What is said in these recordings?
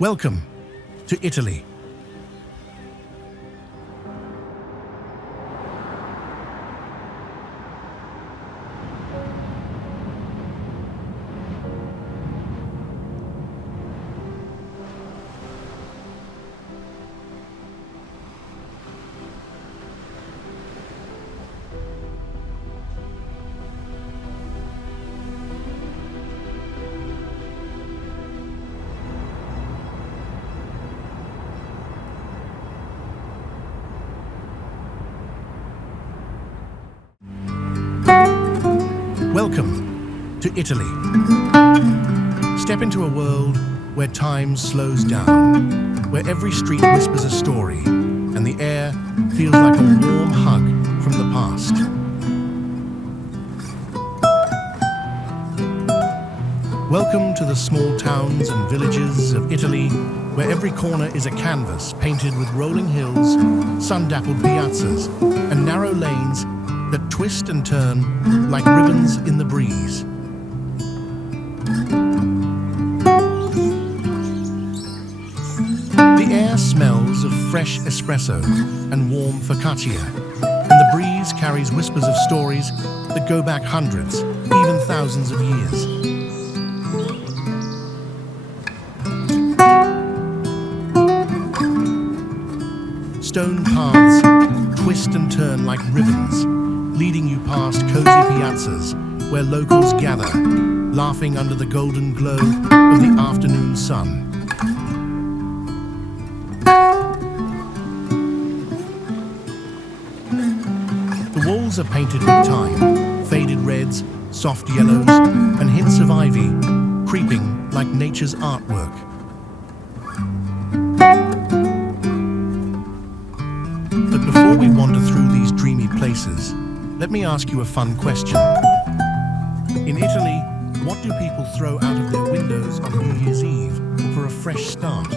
Welcome to Italy. Welcome to Italy. Step into a world where time slows down, where every street whispers a story, and the air feels like a warm hug from the past. Welcome to the small towns and villages of Italy, where every corner is a canvas painted with rolling hills, sun-dappled piazzas, and narrow lanes that twist and turn like ribbons in the breeze. The air smells of fresh espresso and warm focaccia, and the breeze carries whispers of stories that go back hundreds, even thousands of years. Stone paths twist and turn like ribbons, leading you past cozy piazzas where locals gather, laughing under the golden glow of the afternoon sun. The walls are painted with time, faded reds, soft yellows, and hints of ivy, creeping like nature's artwork. But before we wander through these dreamy places, let me ask you a fun question. In Italy, what do people throw out of their windows on New Year's Eve for a fresh start?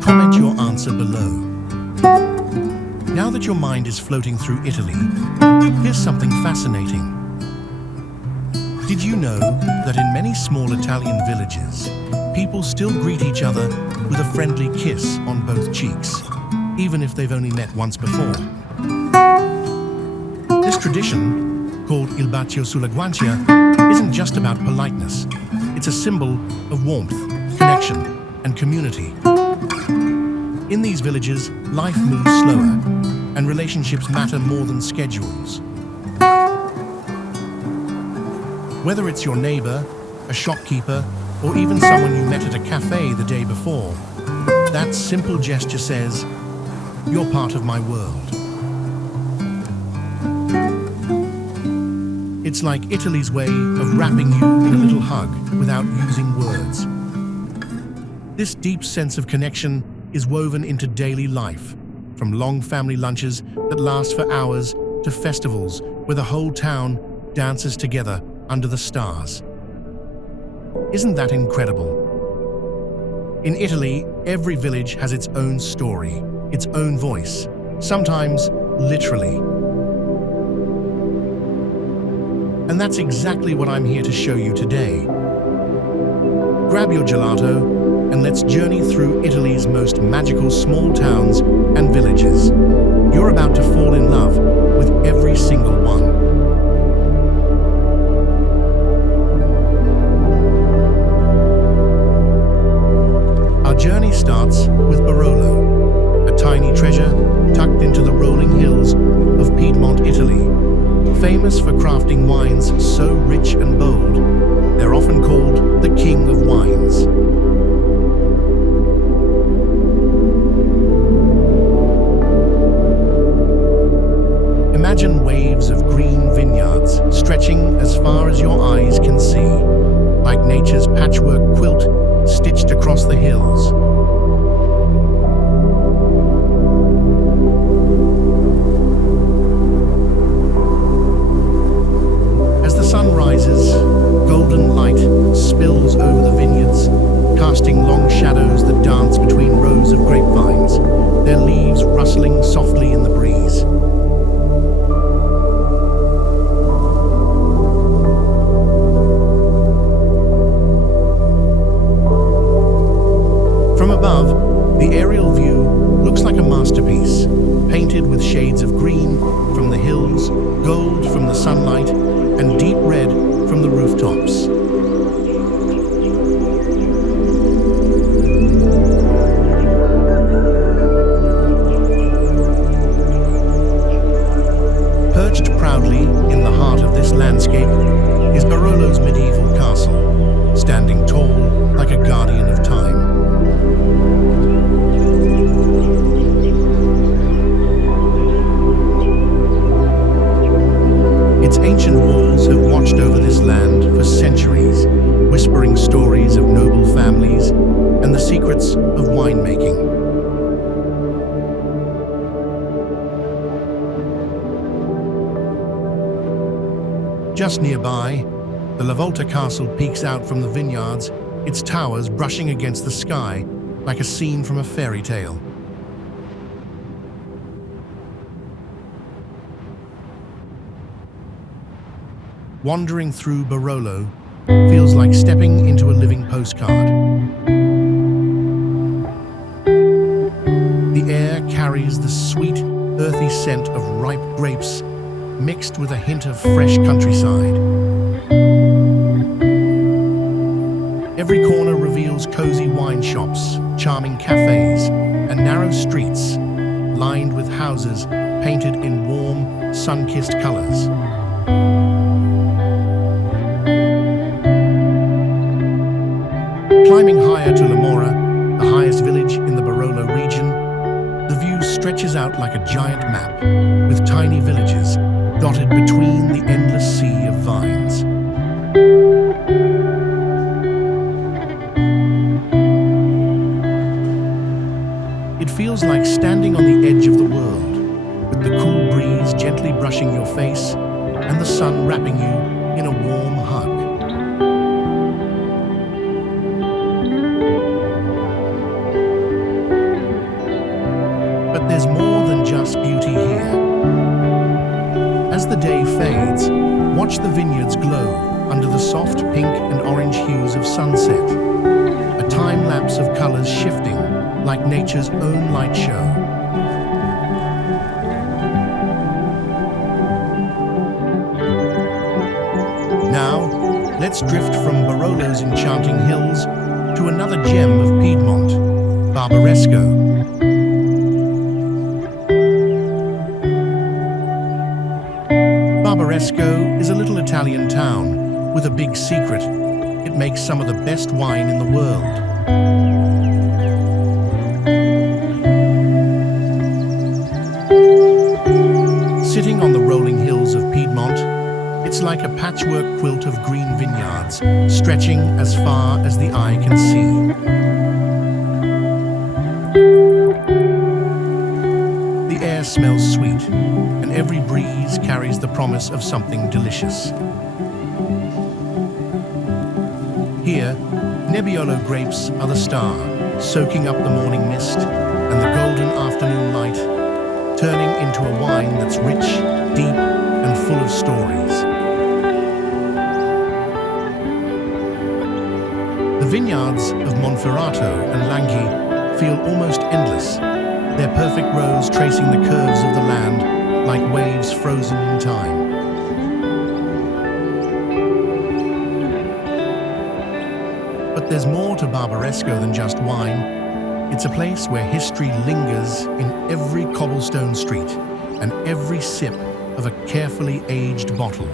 Comment your answer below. Now that your mind is floating through Italy, here's something fascinating. Did you know that in many small Italian villages, people still greet each other with a friendly kiss on both cheeks, even if they've only met once before? This tradition, called il bacio sulla guancia, isn't just about politeness. It's a symbol of warmth, connection, and community. In these villages, life moves slower, and relationships matter more than schedules. Whether it's your neighbor, a shopkeeper, or even someone you met at a cafe the day before, that simple gesture says, "You're part of my world." It's like Italy's way of wrapping you in a little hug without using words. This deep sense of connection is woven into daily life, from long family lunches that last for hours to festivals where the whole town dances together under the stars. Isn't that incredible? In Italy, every village has its own story, its own voice, sometimes literally. And that's exactly what I'm here to show you today. Grab your gelato and let's journey through Italy's most magical small towns and villages. You're about to fall in love with every single one. Our journey starts with Barolo, a tiny treasure tucked into the rolling hills of Piedmont, Italy. Famous for crafting wines so rich and bold, they're often called the King of Wines. Imagine waves of green vineyards stretching as far as your eyes can see, like nature's patchwork quilt stitched across the hills. As Just nearby, the La Volta castle peeks out from the vineyards, its towers brushing against the sky like a scene from a fairy tale. Wandering through Barolo feels like stepping into a living postcard. The air carries the sweet, earthy scent of ripe grapes mixed with a hint of fresh countryside. Every corner reveals cozy wine shops, charming cafes, and narrow streets lined with houses painted in warm, sun-kissed colors. Climbing higher to Lamora, the highest village in the Barolo region, the view stretches out like a giant map, with tiny villages dotted between the endless sea of vines. It feels like standing on the edge of the world, with the cool breeze gently brushing your face and the sun wrapping you in a warm hug. But there's more than just beauty here. As the day fades, watch the vineyards glow under the soft pink and orange hues of sunset, a time-lapse of colors shifting like nature's own light show. Now, let's drift from Barolo's enchanting hills to another gem of Piedmont, Barbaresco. Barbaresco is a little Italian town with a big secret. It makes some of the best wine in the world. Sitting on the rolling hills of Piedmont, it's like a patchwork quilt of green vineyards, stretching as far as the eye can see. The air smells sweet, and every breeze carries the promise of something delicious. Here, Nebbiolo grapes are the star, soaking up the morning mist and the golden afternoon light, turning into a wine that's rich, deep, and full of stories. The vineyards of Monferrato and Langhi feel almost endless, their perfect rows tracing the curves of the land like waves frozen in time. But there's more to Barbaresco than just wine. It's a place where history lingers in every cobblestone street and every sip of a carefully aged bottle.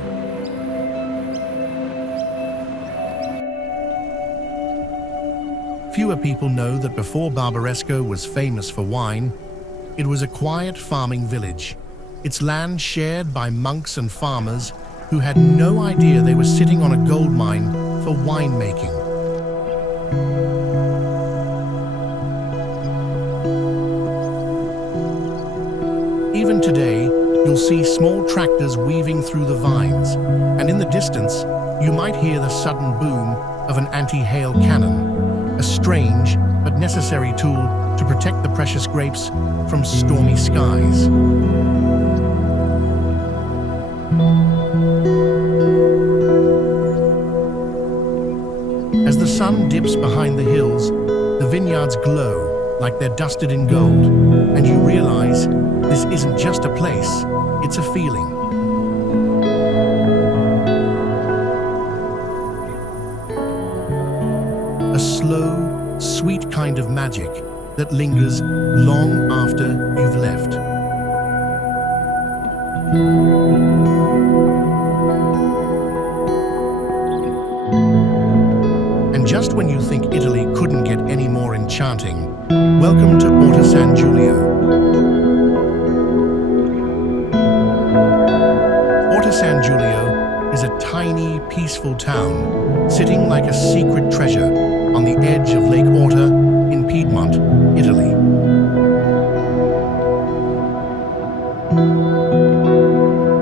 Fewer people know that before Barbaresco was famous for wine, it was a quiet farming village, its land shared by monks and farmers who had no idea they were sitting on a gold mine for winemaking. Even today, you'll see small tractors weaving through the vines, and in the distance, you might hear the sudden boom of an anti-hail cannon, a strange but necessary tool to protect the precious grapes from stormy skies. As the sun dips behind the hills, the vineyards glow like they're dusted in gold, and you realize this isn't just a place, it's a feeling. A slow, sweet kind of magic that lingers long after you've left. And just when you think Italy couldn't get any more enchanting, welcome to Orta San Giulio. Orta San Giulio is a tiny, peaceful town sitting like a secret treasure on the edge of Lake Orta in Piedmont, Italy.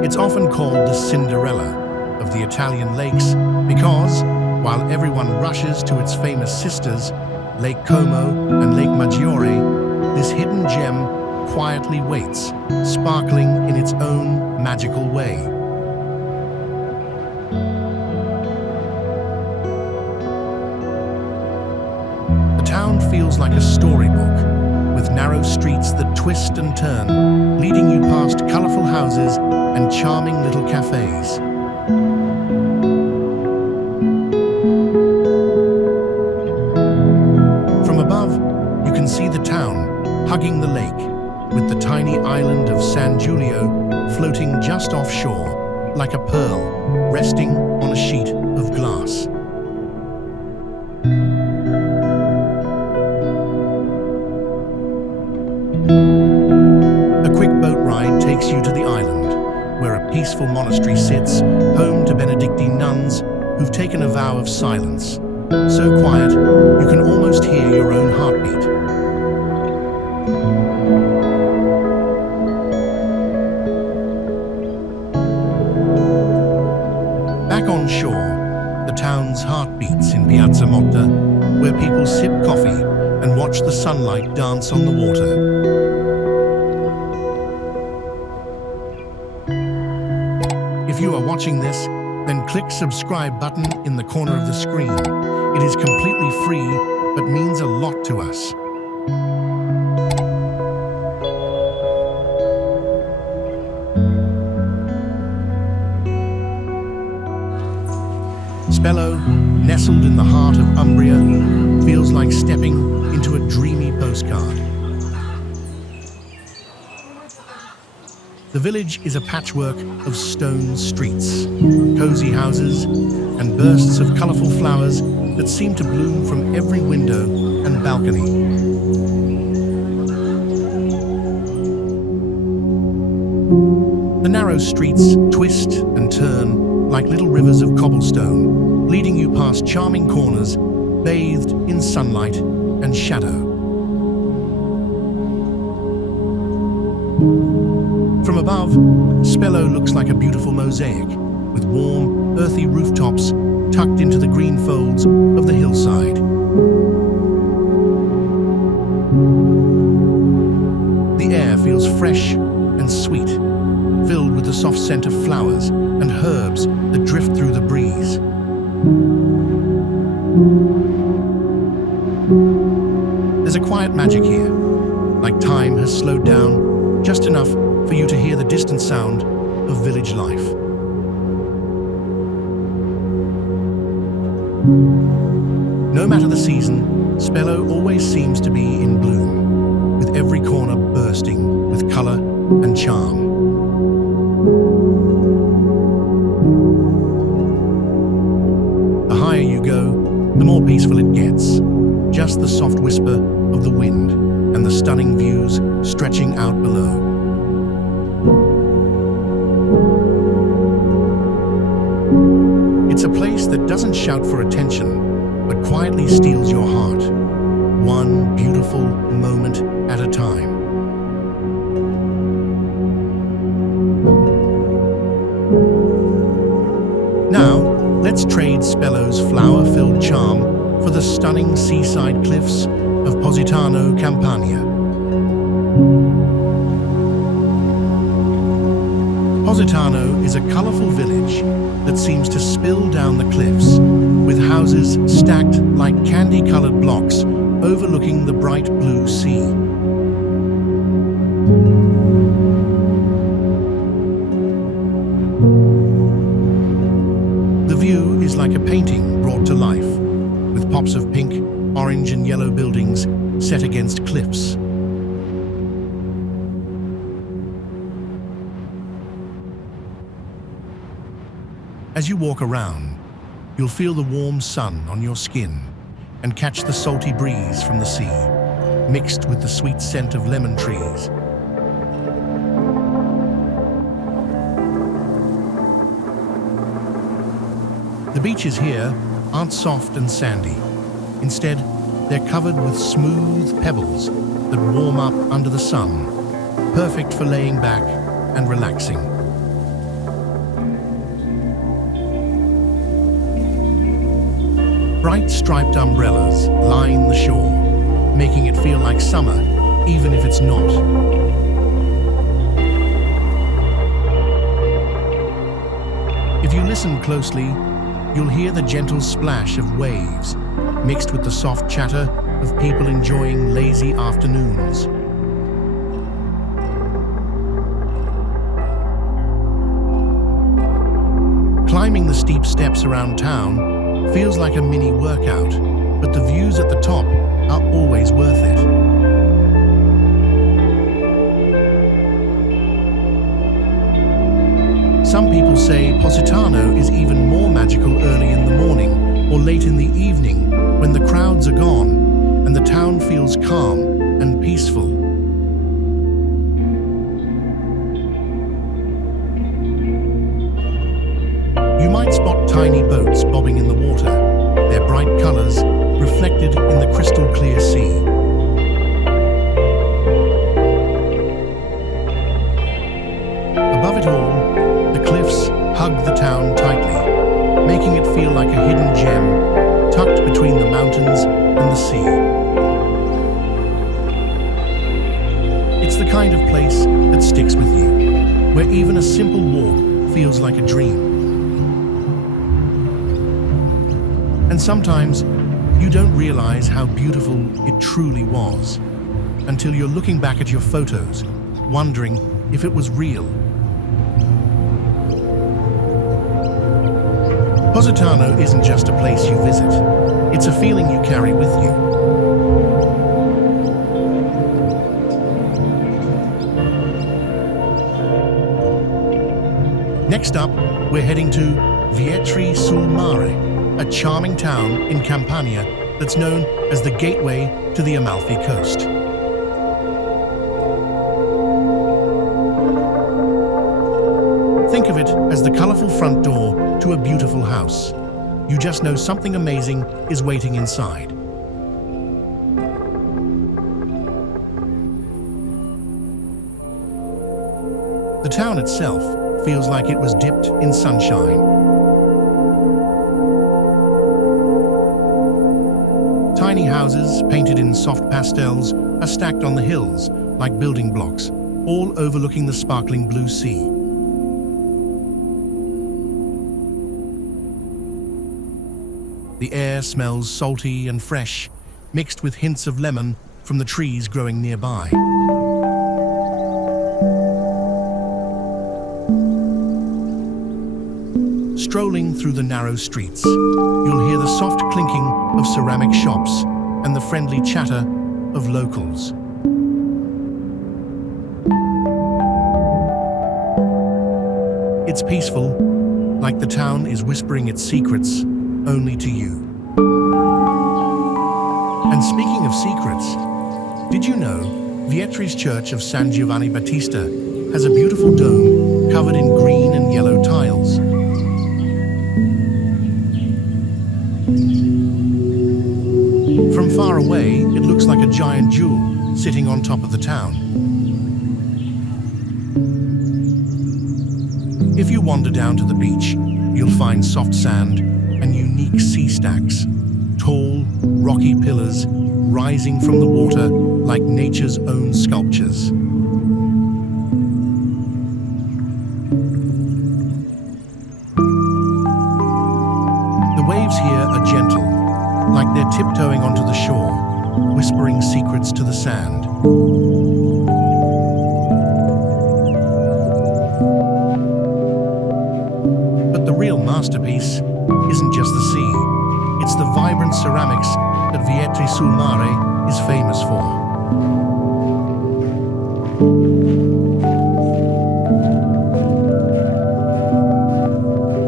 It's often called the Cinderella, of the Italian lakes because, while everyone rushes to its famous sisters, Lake Como and Lake Maggiore, this hidden gem quietly waits, sparkling in its own magical way. The town feels like a storybook, with narrow streets that twist and turn, leading you past colorful houses and charming little cafes. From above, you can see the town hugging the lake, with the tiny island of San Giulio floating just offshore, like a pearl resting on a sheet of glass. A quick boat ride takes you to the island, where a peaceful monastery sits, home to Benedictine nuns who've taken a vow of silence. So quiet, you can almost hear your own heartbeat. Back on shore, the town's heart beats in Piazza Motta, where people sip coffee and watch the sunlight dance on the water. If you are watching this, then click subscribe button in the corner of the screen. It is completely free, but means a lot to us. Spello, nestled in the heart of Umbria, feels like stepping into a dreamy postcard. The village is a patchwork of stone streets, cozy houses, and bursts of colorful flowers that seem to bloom from every window and balcony. The narrow streets twist and turn like little rivers of cobblestone, leading you past charming corners bathed in sunlight and shadow. From above, Spello looks like a beautiful mosaic, with warm, earthy rooftops tucked into the green folds of the hillside. The air feels fresh and sweet, filled with the soft scent of flowers and herbs that drift through the breeze. There's a quiet magic here, like time has slowed down just enough for you to hear the distant sound of village life. No matter the season, Spello always seems to be in bloom, with every corner bursting with color and charm. The higher you go, the more peaceful it gets. Just the soft whisper of the wind and the stunning views stretching out below. It's a place that doesn't shout for attention, but quietly steals your heart, one beautiful moment at a time. Now, let's trade Spello's flower-filled charm for the stunning seaside cliffs of Positano, Campania. Positano is a colorful village that seems to spill down the cliffs, with houses stacked like candy-colored blocks overlooking the bright blue sea. The view is like a painting brought to life, with pops of pink, orange and yellow buildings set against cliffs. As you walk around, you'll feel the warm sun on your skin and catch the salty breeze from the sea, mixed with the sweet scent of lemon trees. The beaches here aren't soft and sandy. Instead, they're covered with smooth pebbles that warm up under the sun, perfect for laying back and relaxing. Bright striped umbrellas line the shore, making it feel like summer, even if it's not. If you listen closely, you'll hear the gentle splash of waves, mixed with the soft chatter of people enjoying lazy afternoons. Climbing the steep steps around town feels like a mini workout, but the views at the top are always worth it. Some people say Positano is even more magical early in the morning or late in the evening when the crowds are gone and the town feels calm and peaceful. You might spot tiny boats bobbing in the water, their bright colors reflected in the crystal clear sea. Above it all, the cliffs hug the town tightly, making it feel like a hidden gem tucked between the mountains and the sea. It's the kind of place that sticks with you, where even a simple walk feels like a dream. And sometimes you don't realize how beautiful it truly was until you're looking back at your photos, wondering if it was real. Positano isn't just a place you visit, it's a feeling you carry with you. Next up, we're heading to Vietri sul Mare, a charming town in Campania that's known as the gateway to the Amalfi Coast. Think of it as the colorful front door to a beautiful house. You just know something amazing is waiting inside. The town itself feels like it was dipped in sunshine. Tiny houses, painted in soft pastels, are stacked on the hills like building blocks, all overlooking the sparkling blue sea. The air smells salty and fresh, mixed with hints of lemon from the trees growing nearby. Strolling through the narrow streets, you'll hear the soft clinking of ceramic shops and the friendly chatter of locals. It's peaceful, like the town is whispering its secrets only to you. And speaking of secrets, did you know Vietri's Church of San Giovanni Battista has a beautiful dome covered in green and yellow tiles? From far away, it looks like a giant jewel sitting on top of the town. If you wander down to the beach, you'll find soft sand and unique sea stacks, tall, rocky pillars rising from the water like nature's own sculptures. The waves here are gentle, like they're tiptoeing onto the shore, whispering secrets to the sand. But the real masterpiece isn't just the sea, it's the vibrant ceramics that Vietri sul Mare is famous for.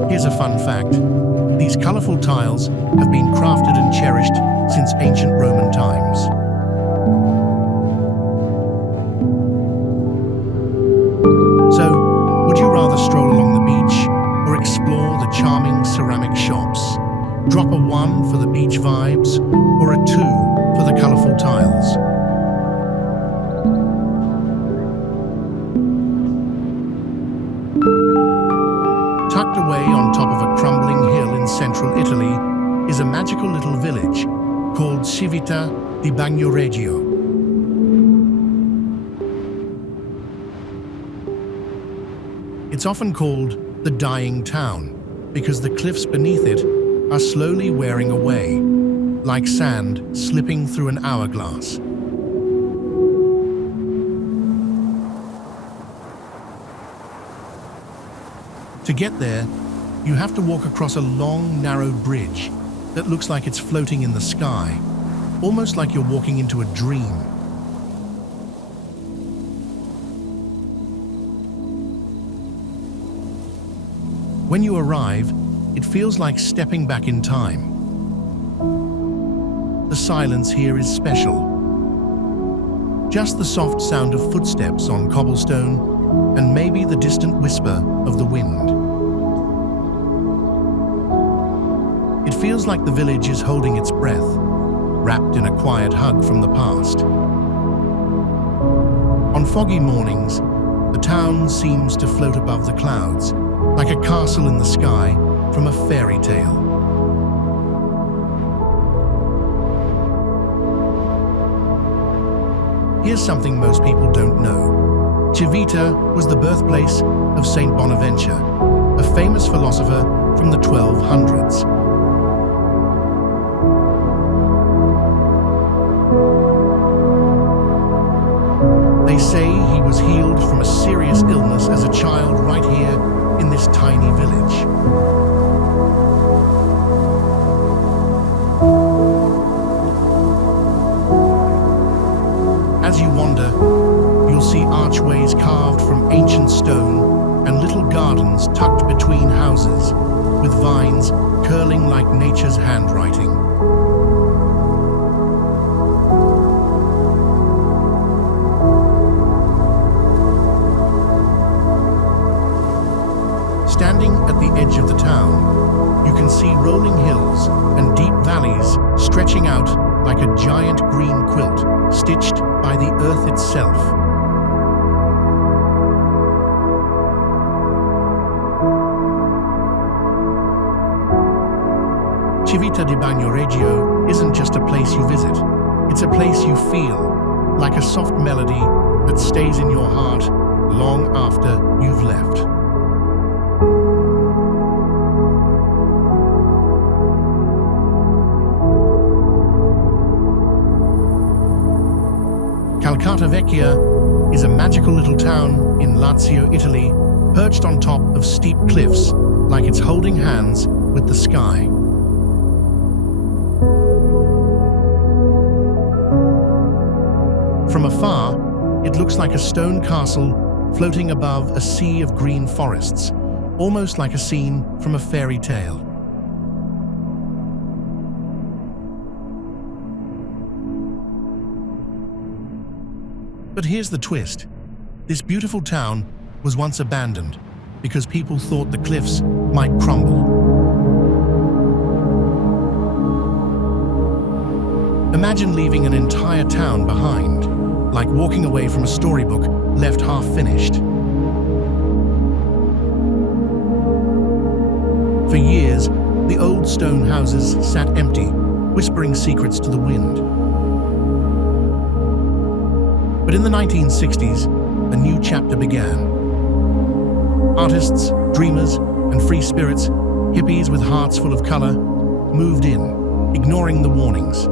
Here's a fun fact. These colorful tiles have been crafted and cherished since ancient Roman times. So, would you rather stroll along the beach or explore the charming ceramic shops? Drop a 1 for the beach vibes or a 2 for the colorful tiles. Tucked away on top of a crumbling hill in central Italy is a magical little village called Civita di Bagnoregio. It's often called the dying town because the cliffs beneath it are slowly wearing away, like sand slipping through an hourglass. To get there, you have to walk across a long, narrow bridge that looks like it's floating in the sky, almost like you're walking into a dream. When you arrive, it feels like stepping back in time. The silence here is special. Just the soft sound of footsteps on cobblestone and maybe the distant whisper of the wind. It feels like the village is holding its breath, wrapped in a quiet hug from the past. On foggy mornings, the town seems to float above the clouds, like a castle in the sky from a fairy tale. Here's something most people don't know. Civita was the birthplace of Saint Bonaventure, a famous philosopher from the 1200s. They say he was healed from a serious illness as a child right here in this tiny village. As you wander, you'll see archways carved from ancient stone and little gardens tucked between houses, with vines curling like nature's handwriting. Standing at the edge of the town, you can see rolling hills and deep valleys stretching out like a giant green quilt stitched by the earth itself. Civita di Bagnoregio isn't just a place you visit, it's a place you feel, like a soft melody that stays in your heart long after you've left. Calcata Vecchia is a magical little town in Lazio, Italy, perched on top of steep cliffs, like it's holding hands with the sky. From afar, it looks like a stone castle floating above a sea of green forests, almost like a scene from a fairy tale. But here's the twist. This beautiful town was once abandoned because people thought the cliffs might crumble. Imagine leaving an entire town behind, like walking away from a storybook left half finished. For years, the old stone houses sat empty, whispering secrets to the wind. But in the 1960s, a new chapter began. Artists, dreamers, and free spirits, hippies with hearts full of color, moved in, ignoring the warnings.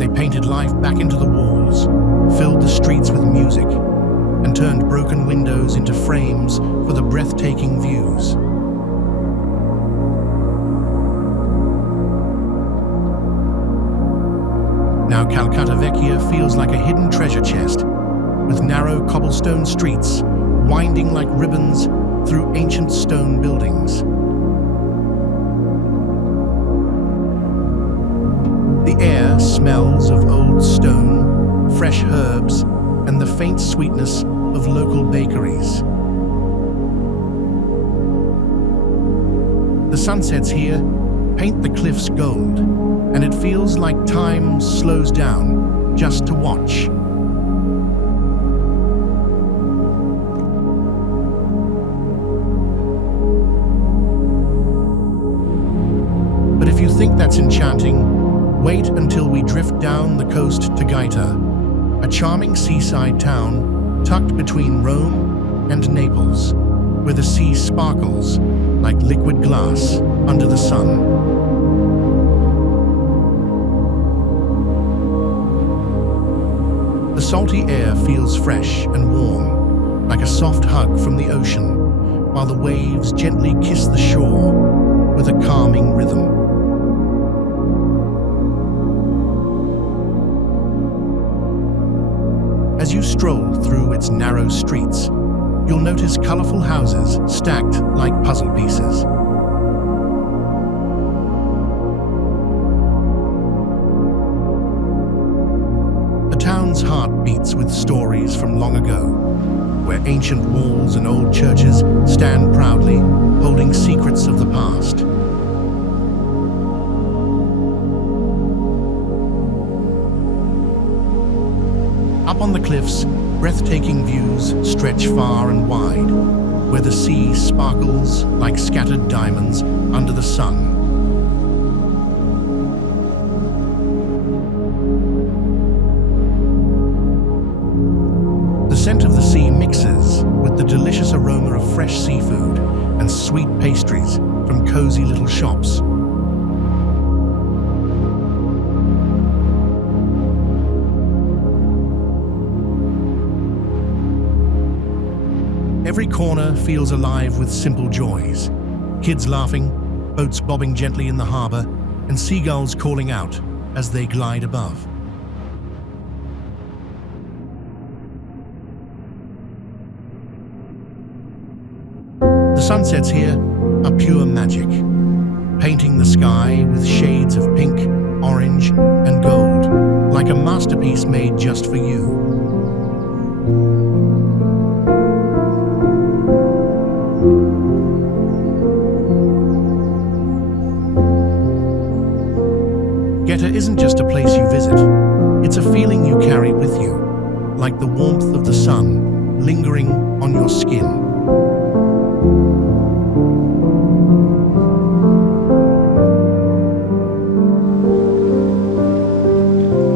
They painted life back into the walls, filled the streets with music, and turned broken windows into frames for the breathtaking views. Now Calcata Vecchia feels like a hidden treasure chest, with narrow cobblestone streets winding like ribbons through ancient stone buildings. The air smells of old stone, fresh herbs, and the faint sweetness of local bakeries. The sunsets here paint the cliffs gold, and it feels like time slows down just to watch. Wait until we drift down the coast to Gaeta, a charming seaside town tucked between Rome and Naples, where the sea sparkles like liquid glass under the sun. The salty air feels fresh and warm, like a soft hug from the ocean, while the waves gently kiss the shore with a calming rhythm. As you stroll through its narrow streets, you'll notice colorful houses stacked like puzzle pieces. The town's heart beats with stories from long ago, where ancient walls and old churches stand proudly, holding secrets of the past. Up on the cliffs, breathtaking views stretch far and wide, where the sea sparkles like scattered diamonds under the sun. The scent of the sea mixes with the delicious aroma of fresh seafood and sweet pastries from cozy little shops. Every corner feels alive with simple joys. Kids laughing, boats bobbing gently in the harbor, and seagulls calling out as they glide above. The sunsets here are pure magic, painting the sky with shades of pink, orange, and gold, like a masterpiece made just for you. Gaeta isn't just a place you visit, it's a feeling you carry with you, like the warmth of the sun lingering on your skin.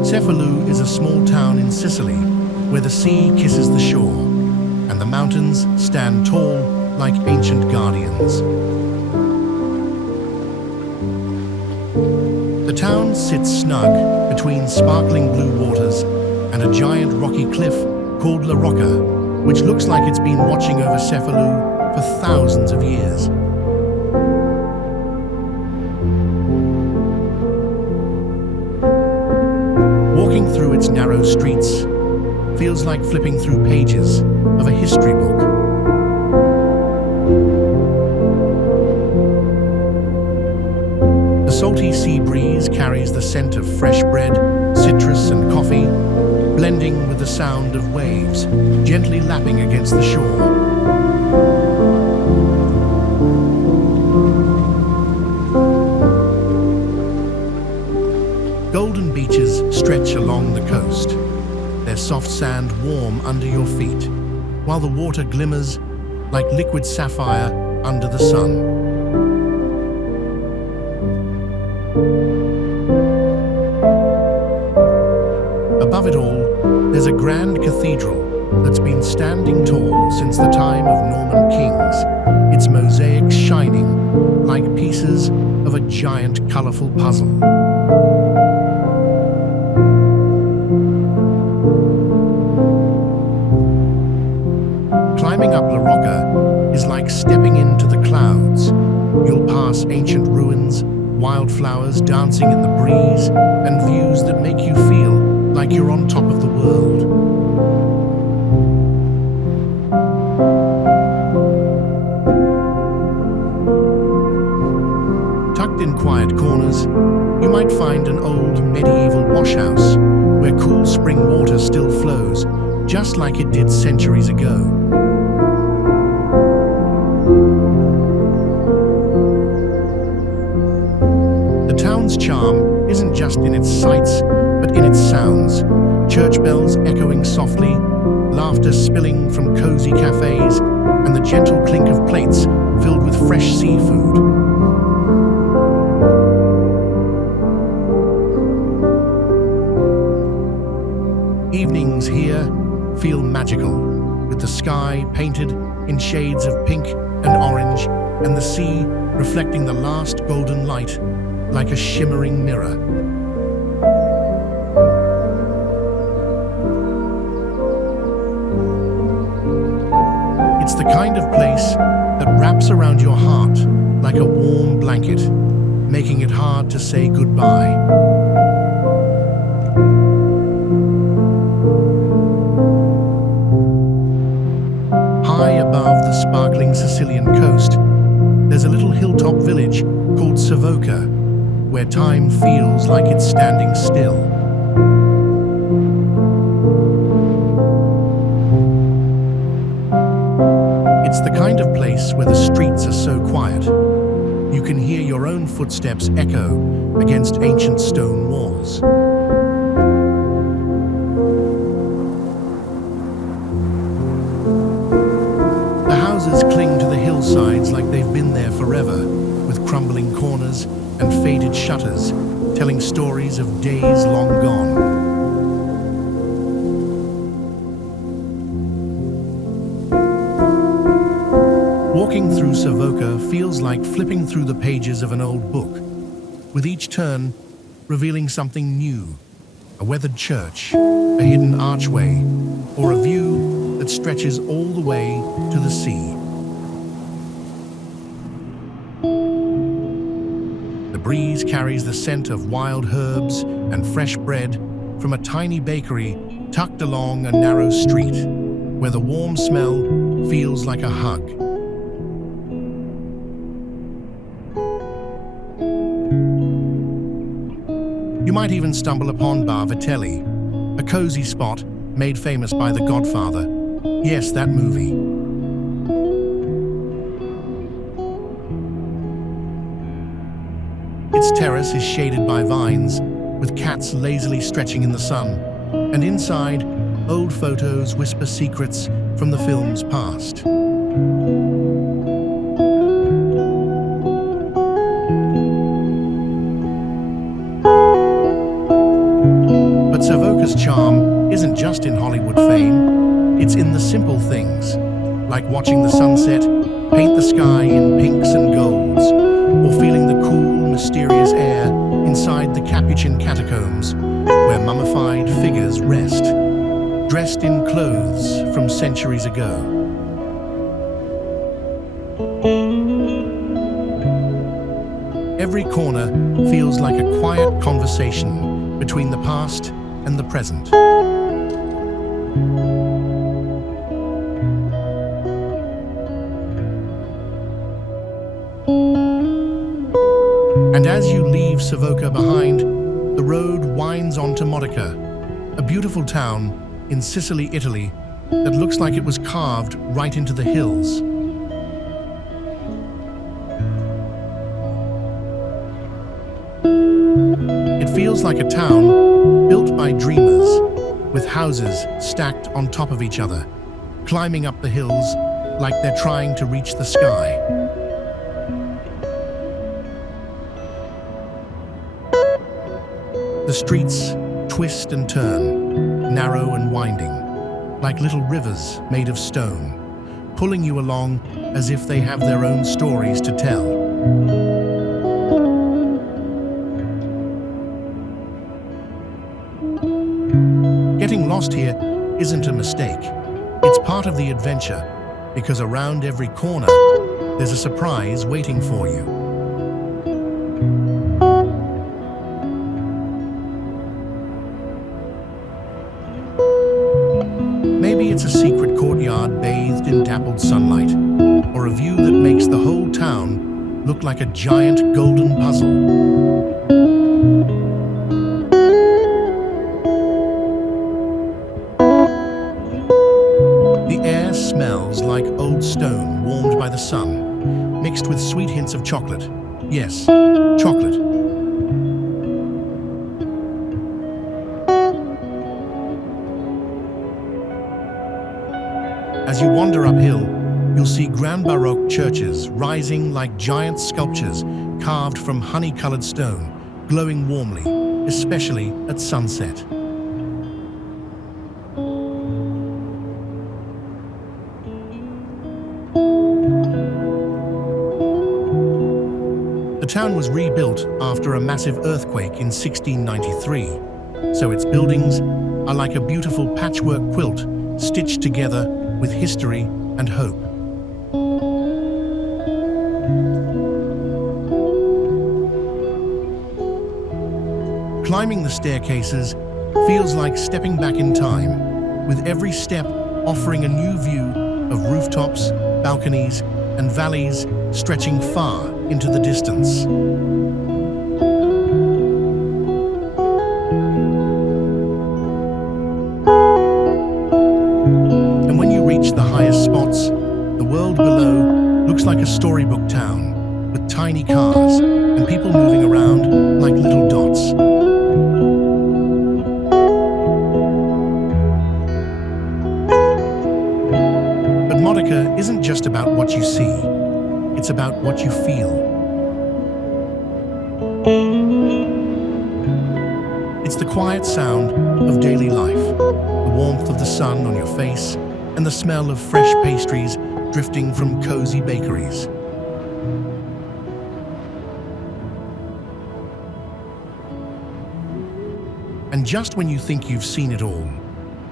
Cefalù is a small town in Sicily, where the sea kisses the shore, and the mountains stand tall like ancient guardians. The town sits snug between sparkling blue waters and a giant rocky cliff called La Rocca, which looks like it's been watching over Cefalù for thousands of years. Walking through its narrow streets feels like flipping through pages of a history book. The salty sea breeze carries the scent of fresh bread, citrus, and coffee, blending with the sound of waves gently lapping against the shore. Golden beaches stretch along the coast, their soft sand warm under your feet, while the water glimmers like liquid sapphire under the sun. Above it all, there's a grand cathedral that's been standing tall since the time of Norman kings, its mosaics shining like pieces of a giant colorful puzzle. Climbing up La Rocca is like stepping into the clouds. You'll pass ancient ruins, wildflowers dancing in the breeze, and views that make you feel like you're on top of the world. Tucked in quiet corners, you might find an old medieval washhouse where cool spring water still flows, just like it did centuries ago. The town's charm isn't just in its sights, but in its sounds. Church bells echoing softly, laughter spilling from cozy cafes, and the gentle clink of plates filled with fresh seafood. evenings here feel magical, with the sky painted in shades of pink and orange, and the sea reflecting the last golden light like a shimmering mirror. It's the kind of place that wraps around your heart like a warm blanket, making it hard to say goodbye. High above the sparkling Sicilian coast, there's a little hilltop village called Savoca, where time feels like it's standing still. It's the kind of place where the streets are so quiet, you can hear your own footsteps echo against ancient stone walls. The houses cling to the hillsides like they've been there forever, with crumbling corners and faded shutters, telling stories of days long gone. Walking through Savoca feels like flipping through the pages of an old book, with each turn revealing something new, a weathered church, a hidden archway, or a view that stretches all the way to the sea. The breeze carries the scent of wild herbs and fresh bread from a tiny bakery tucked along a narrow street, where the warm smell feels like a hug. You might even stumble upon Bar Vitelli, a cozy spot made famous by The Godfather. Yes, that movie. Its terrace is shaded by vines, with cats lazily stretching in the sun, and inside, old photos whisper secrets from the film's past. But Savoca's charm isn't just in Hollywood fame, it's in the simple things, like watching the sunset paint the sky in pinks and golds, or feeling the cool, mysterious air inside the Capuchin catacombs, where mummified figures rest, dressed in clothes from centuries ago. Every corner feels like a quiet conversation between the past and the present. And as you leave Savoca behind, the road winds on to Modica, a beautiful town in Sicily, Italy, that looks like it was carved right into the hills. It feels like a town built by dreamers, with houses stacked on top of each other, climbing up the hills like they're trying to reach the sky. The streets twist and turn, narrow and winding, like little rivers made of stone, pulling you along as if they have their own stories to tell. Getting lost here isn't a mistake. It's part of the adventure, because around every corner, there's a surprise waiting for you. Maybe it's a secret courtyard bathed in dappled sunlight, or a view that makes the whole town look like a giant golden puzzle. The air smells like old stone warmed by the sun, mixed with sweet hints of chocolate. Yes, chocolate. As you wander uphill, you'll see grand Baroque churches rising like giant sculptures carved from honey-colored stone, glowing warmly, especially at sunset. town was rebuilt after a massive earthquake in 1693, so its buildings are like a beautiful patchwork quilt stitched together with history and hope. Climbing the staircases feels like stepping back in time, with every step offering a new view of rooftops, balconies, and valleys stretching far into the distance. And when you reach the highest spots, the world below looks like a storybook town, with tiny cars and people moving around like little dots. Modica isn't just about what you see, it's about what you feel. It's the quiet sound of daily life, the warmth of the sun on your face, and the smell of fresh pastries drifting from cozy bakeries. And just when you think you've seen it all,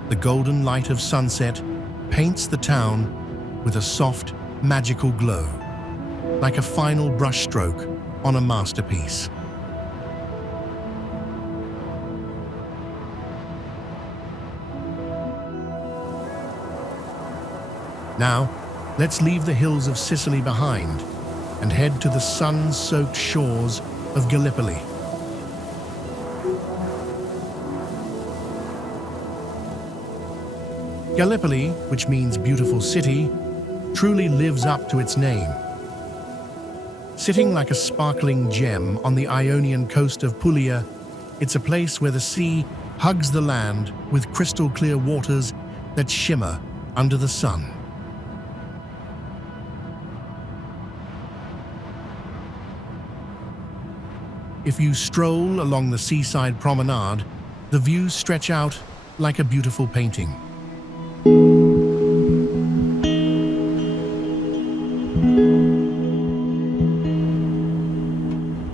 the golden light of sunset paints the town with a soft, magical glow, like a final brushstroke on a masterpiece. Now, let's leave the hills of Sicily behind and head to the sun-soaked shores of Gallipoli. Gallipoli, which means beautiful city, truly lives up to its name. Sitting like a sparkling gem on the Ionian coast of Puglia, it's a place where the sea hugs the land with crystal-clear waters that shimmer under the sun. If you stroll along the seaside promenade, the views stretch out like a beautiful painting.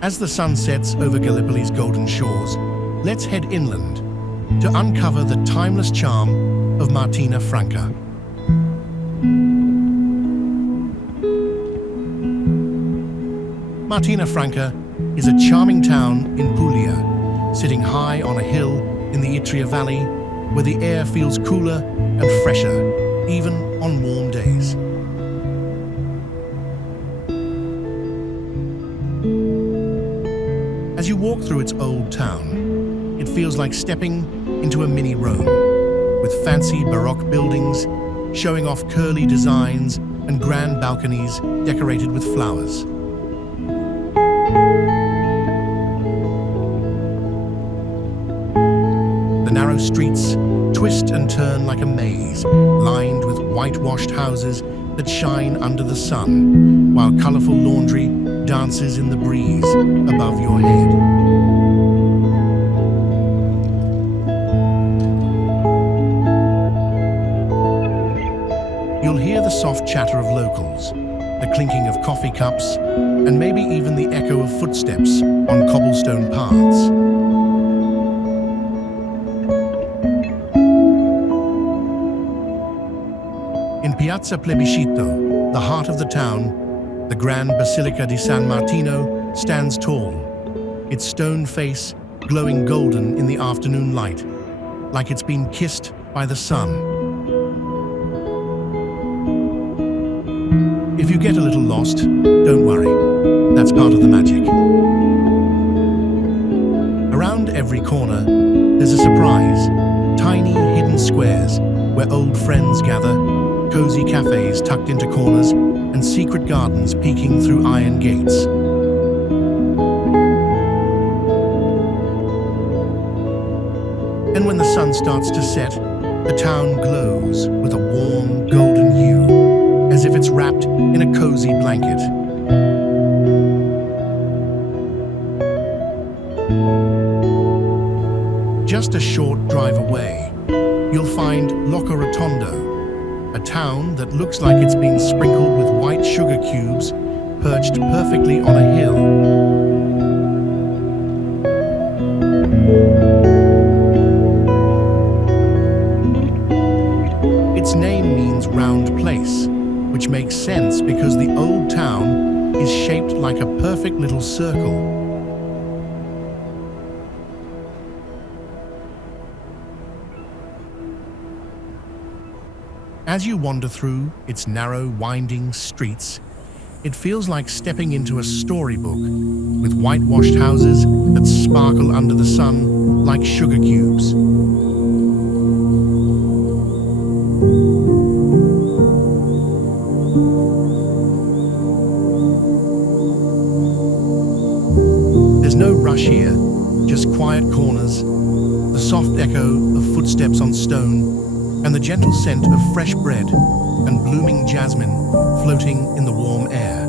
As the sun sets over Gallipoli's golden shores, let's head inland to uncover the timeless charm of Martina Franca. Martina Franca is a charming town in Puglia, sitting high on a hill in the Itria Valley, where the air feels cooler and fresher, even on warm days. As you walk through its old town, it feels like stepping into a mini Rome, with fancy Baroque buildings showing off curly designs and grand balconies decorated with flowers. The narrow streets twist and turn like a maze, lined with whitewashed houses that shine under the sun, while colorful laundry dances in the breeze above your head. You'll hear the soft chatter of locals, the clinking of coffee cups, and maybe even the echo of footsteps on cobblestone paths. In Piazza Plebiscito, the heart of the town, the Grand Basilica di San Martino stands tall, its stone face glowing golden in the afternoon light, like it's been kissed by the sun. If you get a little lost, don't worry, that's part of the magic. Around every corner, there's a surprise, tiny hidden squares where old friends gather, cozy cafes tucked into corners, and secret gardens peeking through iron gates. And when the sun starts to set, the town glows with a warm, golden hue, as if it's wrapped in a cozy blanket. Just a short drive away, you'll find Locorotondo, a town that looks like it's been sprinkled with white sugar cubes perched perfectly on a hill. Its name means round place, which makes sense because the old town is shaped like a perfect little circle. As you wander through its narrow, winding streets, it feels like stepping into a storybook, with whitewashed houses that sparkle under the sun like sugar cubes. There's no rush here, just quiet corners, the soft echo of footsteps on stone, and the gentle scent of fresh bread and blooming jasmine floating in the warm air.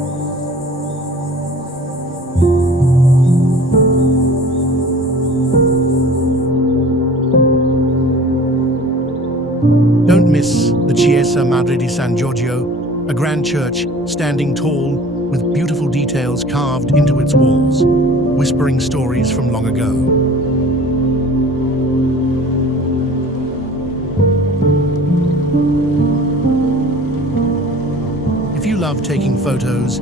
Don't miss the Chiesa Madre di San Giorgio, a grand church standing tall with beautiful details carved into its walls, whispering stories from long ago. Love taking photos,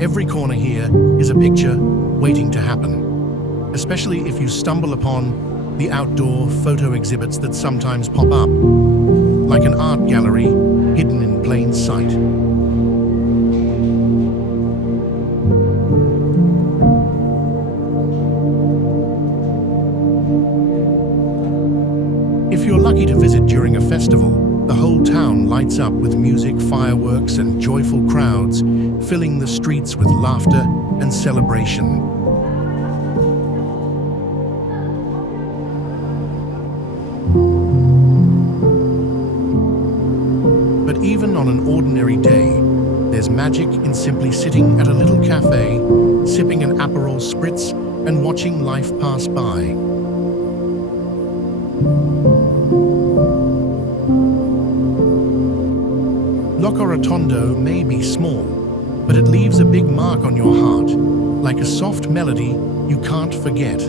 every corner here is a picture waiting to happen, especially if you stumble upon the outdoor photo exhibits that sometimes pop up, like an art gallery hidden in plain sight. If you're lucky to visit during a festival, the whole town lights up with music, fireworks, and joyful crowds, filling the streets with laughter and celebration. But even on an ordinary day, there's magic in simply sitting at a little cafe, sipping an Aperol Spritz, and watching life pass by. Locorotondo may be small, but it leaves a big mark on your heart, like a soft melody you can't forget.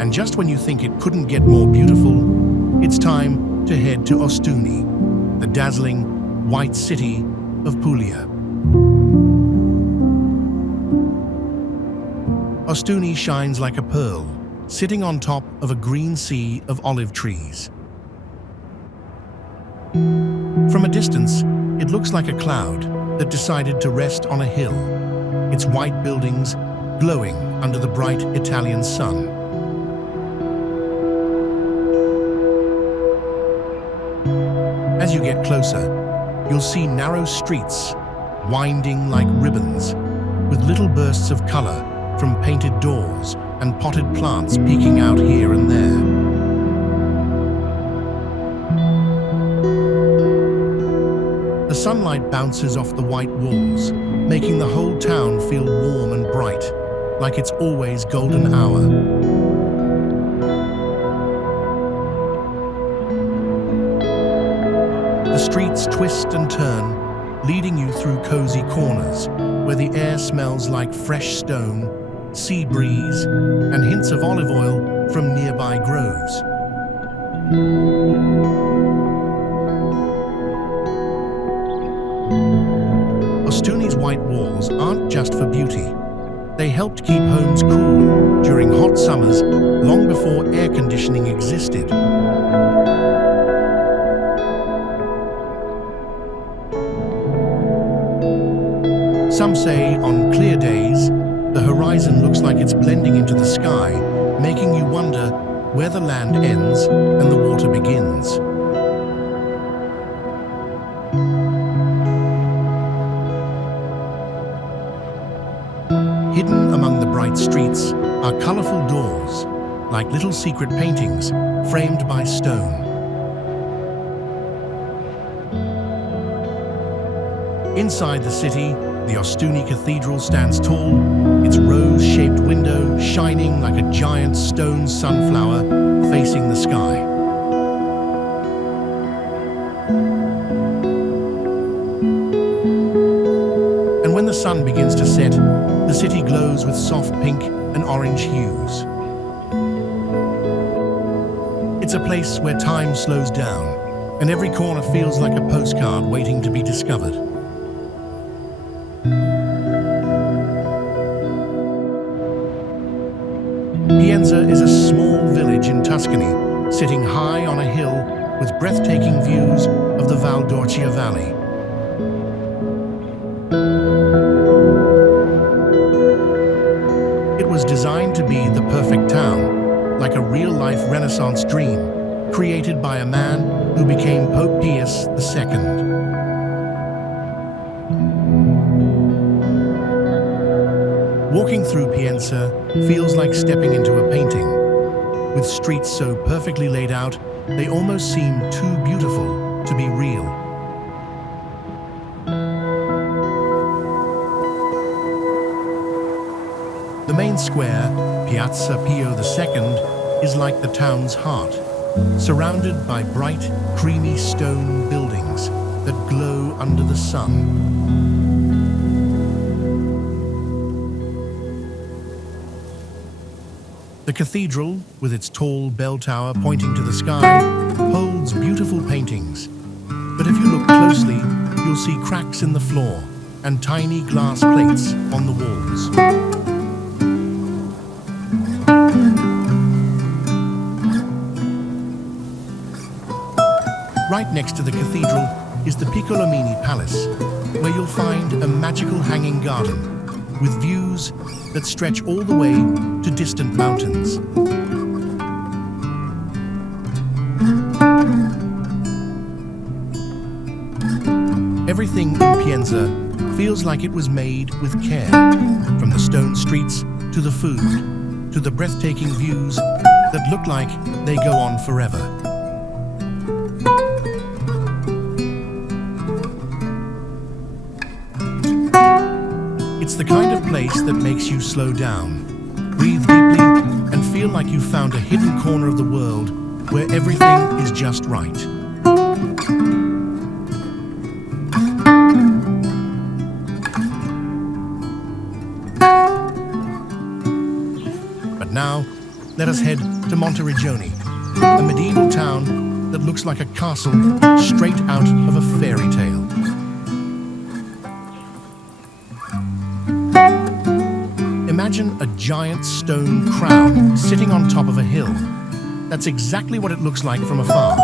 And just when you think it couldn't get more beautiful, it's time to head to Ostuni, the dazzling white city of Puglia. Ostuni shines like a pearl, sitting on top of a green sea of olive trees. From a distance, it looks like a cloud that decided to rest on a hill, its white buildings glowing under the bright Italian sun. As you get closer, you'll see narrow streets, winding like ribbons, with little bursts of color from painted doors and potted plants peeking out here and there. The sunlight bounces off the white walls, making the whole town feel warm and bright, like it's always golden hour. The streets twist and turn, leading you through cozy corners, where the air smells like fresh stone, sea breeze, and hints of olive oil from nearby groves. Ostuni's white walls aren't just for beauty. They helped keep homes cool during hot summers long before air conditioning existed. Some say on clear days, the horizon looks like it's blending into the sky, making you wonder where the land ends and the water begins. Hidden among the bright streets are colorful doors, like little secret paintings framed by stone. Inside the city, the Ostuni Cathedral stands tall, its rose-shaped window shining like a giant stone sunflower facing the sky. city glows with soft pink and orange hues. It's a place where time slows down, and every corner feels like a postcard waiting to be discovered. Pienza is a small village in Tuscany, sitting high on a hill with breathtaking views of the Val d'Orcia Valley. It was designed to be the perfect town, like a real-life Renaissance dream, created by a man who became Pope Pius II. Walking through Pienza feels like stepping into a painting. With streets so perfectly laid out, they almost seem too beautiful to be real. The main square, Piazza Pio II, is like the town's heart, surrounded by bright, creamy stone buildings that glow under the sun. The cathedral, with its tall bell tower pointing to the sky, holds beautiful paintings. But if you look closely, you'll see cracks in the floor and tiny glass plates on the walls. Right next to the cathedral is the Piccolomini Palace, where you'll find a magical hanging garden with views that stretch all the way to distant mountains. Everything in Pienza feels like it was made with care, from the stone streets to the food, to the breathtaking views that look like they go on forever. It's the kind of place that makes you slow down, breathe deeply, and feel like you've found a hidden corner of the world where everything is just right. But now, let us head to Monteriggioni, a medieval town that looks like a castle straight out of a fairy tale. Imagine a giant stone crown sitting on top of a hill. That's exactly what it looks like from afar,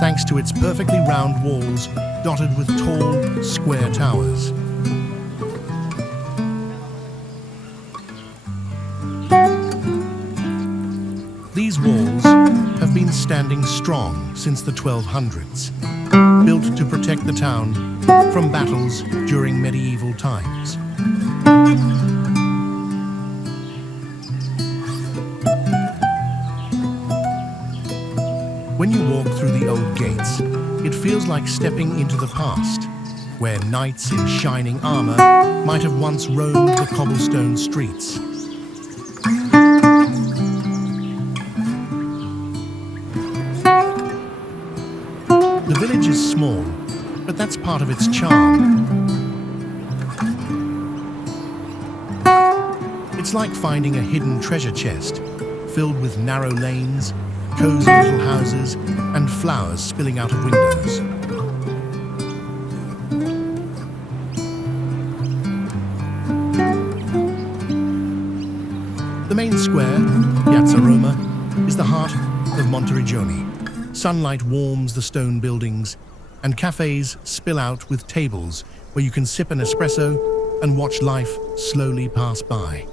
thanks to its perfectly round walls dotted with tall, square towers. These walls have been standing strong since the 1200s, built to protect the town from battles during medieval times. When you walk through the old gates, it feels like stepping into the past, where knights in shining armor might have once roamed the cobblestone streets. The village is small, but that's part of its charm. It's like finding a hidden treasure chest, filled with narrow lanes, cozy little houses, and flowers spilling out of windows. The main square, Piazza Roma, is the heart of Monteriggioni. Sunlight warms the stone buildings, and cafes spill out with tables where you can sip an espresso and watch life slowly pass by.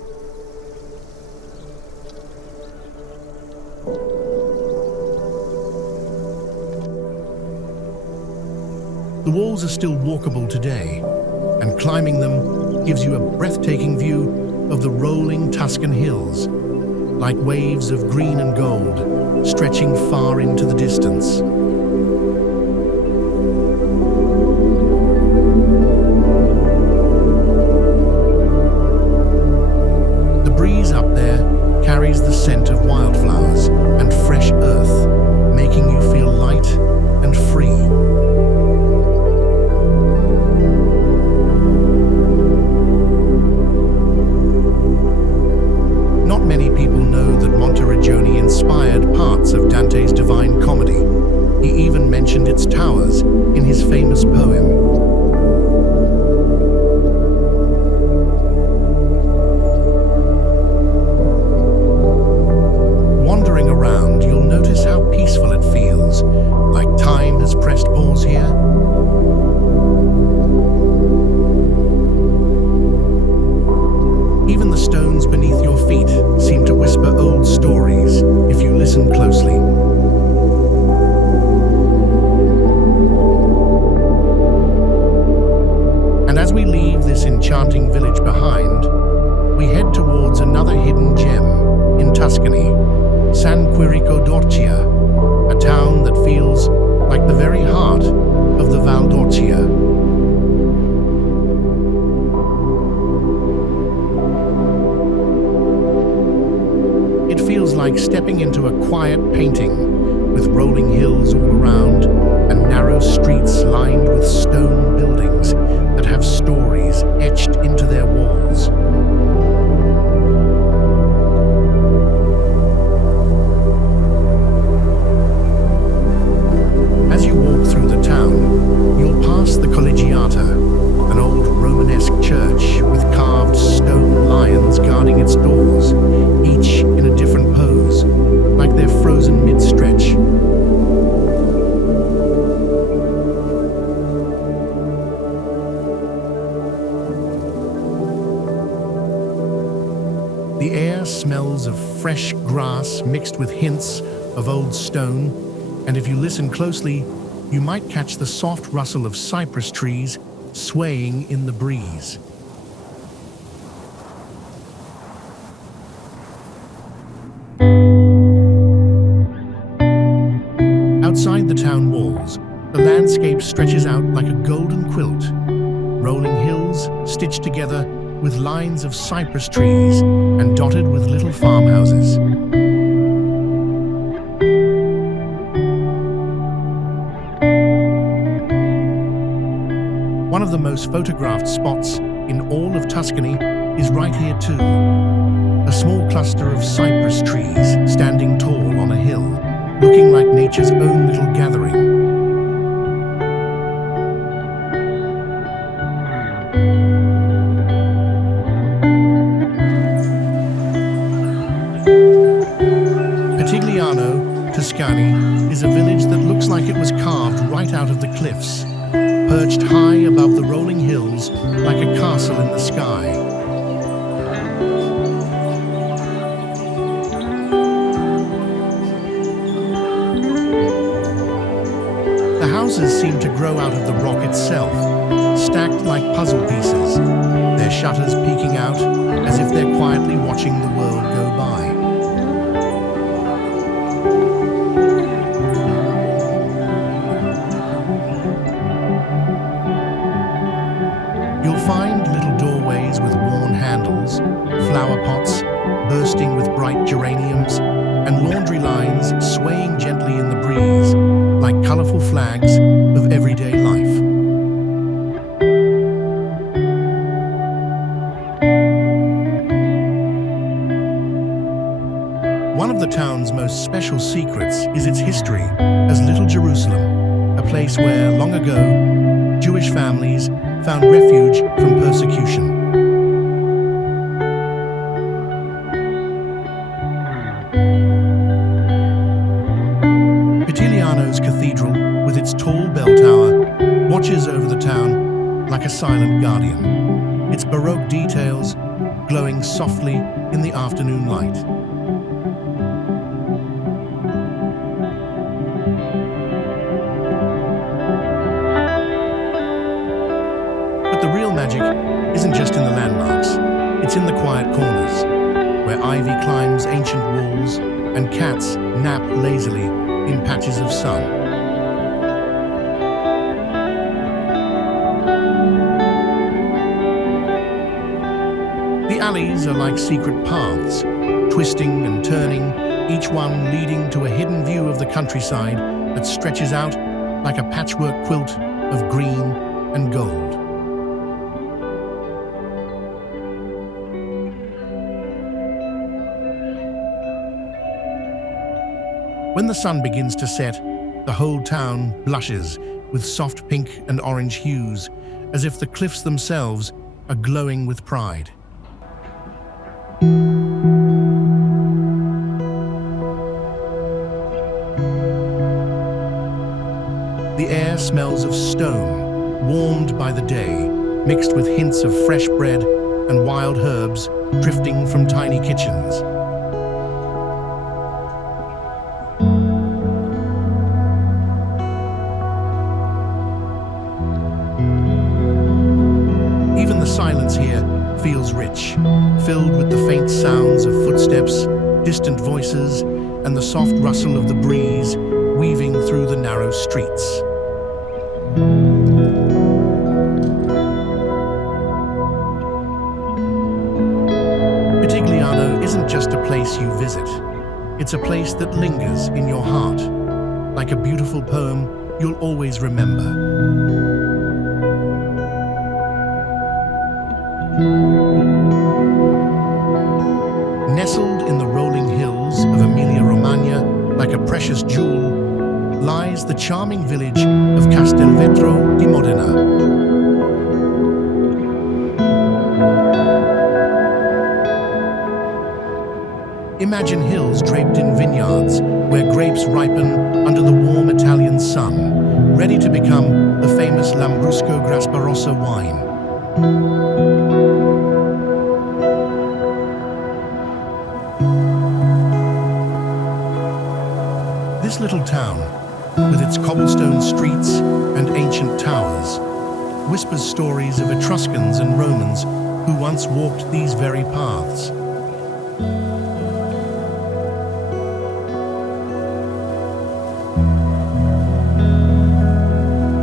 The walls are still walkable today, and climbing them gives you a breathtaking view of the rolling Tuscan hills, like waves of green and gold, stretching far into the distance. The breeze up there carries the scent of wildflowers and fresh earth, making you feel light and free. inspired parts of Dante's Divine Comedy. He even mentioned its towers in his famous poem. Wandering around, you'll notice how peaceful it feels, like time has pressed pause here. Even the stones beneath your feet seem to whisper old stories if you listen closely. And as we leave this enchanting village behind, we head towards another hidden gem in Tuscany, San Quirico d'Orcia, a town that feels like the very heart of the Val d'Orcia. It feels like stepping into a quiet painting, with rolling hills all around and narrow streets lined with stone buildings that have stories etched into their walls. As you walk through the town, you'll pass the Collegiata, an old Romanesque church with carved stone lions guarding its doors, each in a different pose, like they're frozen mid-stretch. The air smells of fresh grass mixed with hints of old stone, and if you listen closely, you might catch the soft rustle of cypress trees swaying in the breeze. Outside the town walls, the landscape stretches out like a golden quilt, rolling hills stitched together with lines of cypress trees and dotted with little farmhouses. One of the most photographed spots in all of Tuscany is right here too. A small cluster of cypress trees standing tall on a hill, looking like nature's own little gathering. Tuscany is a village that looks like it was carved right out of the cliffs, perched high above the rolling hills like a castle in the sky. The houses seem to grow out of the rock itself, stacked like puzzle pieces, their shutters peeking out as if they're quietly watching the world go by. You'll find little doorways with worn handles, flower pots bursting with bright geraniums, and laundry lines swaying gently in the breeze, like colorful flags of everyday life. One of the town's most special secrets is its history as Little Jerusalem, a place where, long ago, Jewish families found refuge from persecution. Pietiliano's cathedral, with its tall bell tower, watches over the town like a silent guardian, its Baroque details glowing softly in the afternoon light. The real magic isn't just in the landmarks, it's in the quiet corners, where ivy climbs ancient walls and cats nap lazily in patches of sun. The alleys are like secret paths, twisting and turning, each one leading to a hidden view of the countryside that stretches out like a patchwork quilt of green and gold. When the sun begins to set, the whole town blushes with soft pink and orange hues, as if the cliffs themselves are glowing with pride. The air smells of stone, warmed by the day, mixed with hints of fresh bread and wild herbs drifting from tiny kitchens. Even the silence here feels rich, filled with the faint sounds of footsteps, distant voices, and the soft rustle of the breeze weaving through the narrow streets. Isn't just a place you visit. It's a place that lingers in your heart, like a beautiful poem you'll always remember. Nestled in the rolling hills of Emilia-Romagna, like a precious jewel, lies the charming village of Castelvetro di Modena. Imagine hills draped in vineyards where grapes ripen under the warm Italian sun, ready to become the famous Lambrusco Grapparossa wine. This little town, with its cobblestone streets and ancient towers, whispers stories of Etruscans and Romans who once walked these very paths.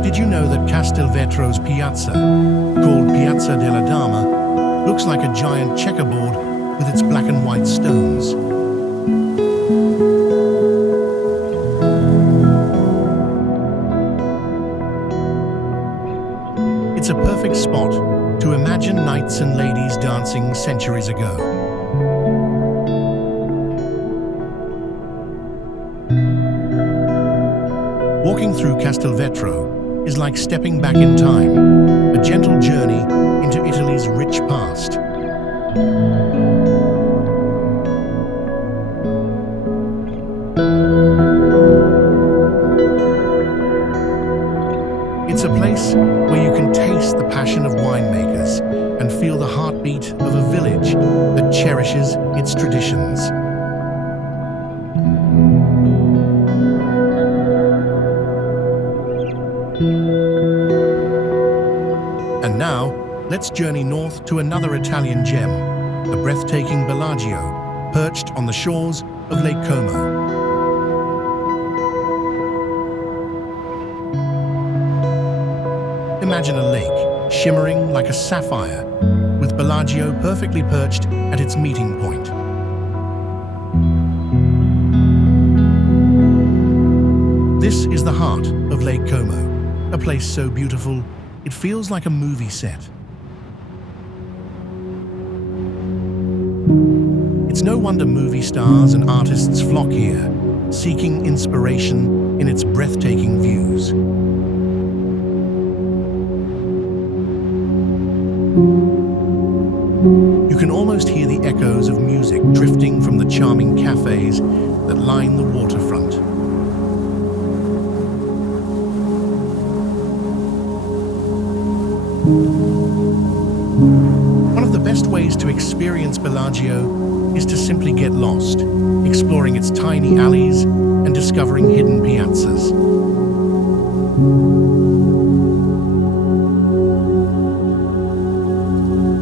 Did you know that Castelvetro's piazza, called Piazza della Dama, looks like a giant checkerboard with its black and white stones? It's a perfect spot to imagine knights and ladies dancing centuries ago. Walking through Castelvetro is like stepping back in time, a gentle journey into Italy's rich past. It's a place where you can taste the passion of winemakers and feel the heartbeat of a village that cherishes its traditions. And now, let's journey north to another Italian gem, the breathtaking Bellagio, perched on the shores of Lake Como. Imagine a lake, shimmering like a sapphire, with Bellagio perfectly perched at its meeting point. This is the heart of Lake Como, a place so beautiful it feels like a movie set. It's no wonder movie stars and artists flock here, seeking inspiration in its breathtaking views. You can almost hear the echoes of music drifting from the charming cafes that line the waterfront. One of the best ways to experience Bellagio is to simply get lost, exploring its tiny alleys and discovering hidden piazzas.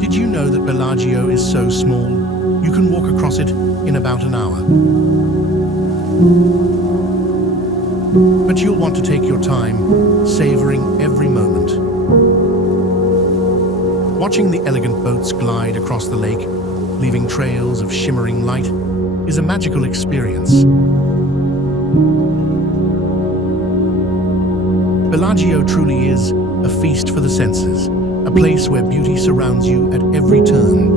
Did you know that Bellagio is so small, you can walk across it in about an hour? But you'll want to take your time, savoring every moment. Watching the elegant boats glide across the lake, leaving trails of shimmering light, is a magical experience. Bellagio truly is a feast for the senses, a place where beauty surrounds you at every turn.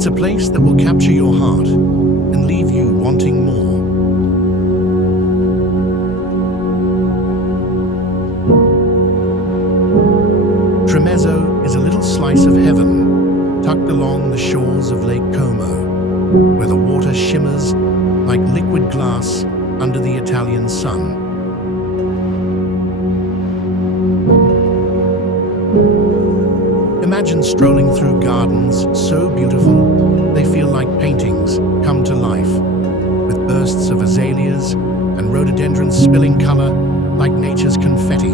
It's a place that will capture your heart and leave you wanting more. Tremezzo is a little slice of heaven tucked along the shores of Lake Como, where the water shimmers like liquid glass under the Italian sun. Imagine strolling through gardens so beautiful they feel like paintings come to life, with bursts of azaleas and rhododendrons spilling color like nature's confetti.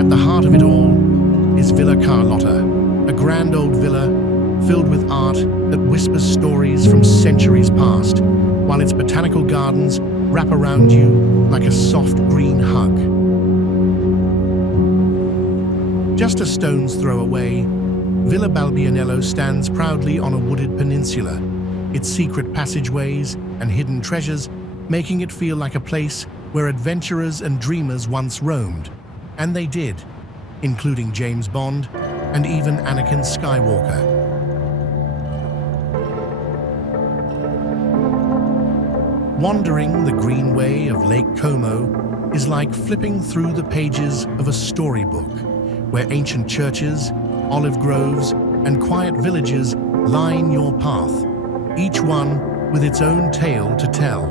At the heart of it all is Villa Carlotta, a grand old villa filled with art that whispers stories from centuries past, while its botanical gardens wrap around you like a soft green hug. Just a stone's throw away, Villa Balbianello stands proudly on a wooded peninsula, its secret passageways and hidden treasures making it feel like a place where adventurers and dreamers once roamed. And they did, including James Bond and even Anakin Skywalker. Wandering the green way of Lake Como is like flipping through the pages of a storybook, where ancient churches, olive groves, and quiet villages line your path, each one with its own tale to tell.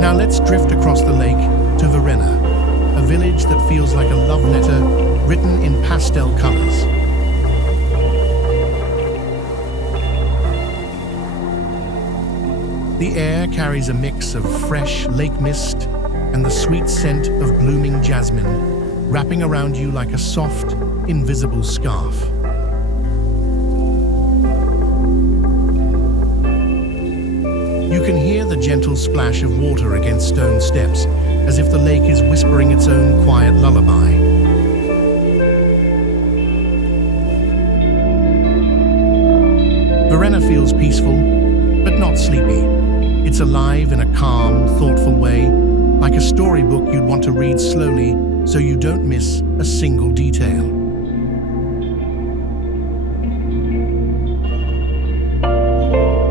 Now let's drift across the lake to Varenna, a village that feels like a love letter written in pastel colors. The air carries a mix of fresh lake mist and the sweet scent of blooming jasmine, wrapping around you like a soft, invisible scarf. You can hear the gentle splash of water against stone steps, as if the lake is whispering its own quiet lullaby. Varenna feels peaceful, but not sleepy. It's alive in a calm, thoughtful way, like a storybook you'd want to read slowly so you don't miss a single detail.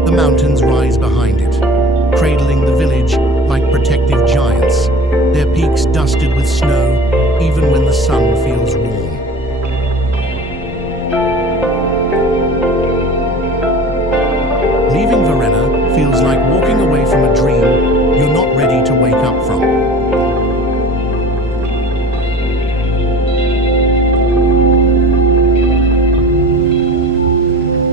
The mountains rise behind it, cradling the village like protective giants, their peaks dusted with snow even when the sun feels warm. Leaving Varenna feels like walking away from a dream you're not ready to wake up from.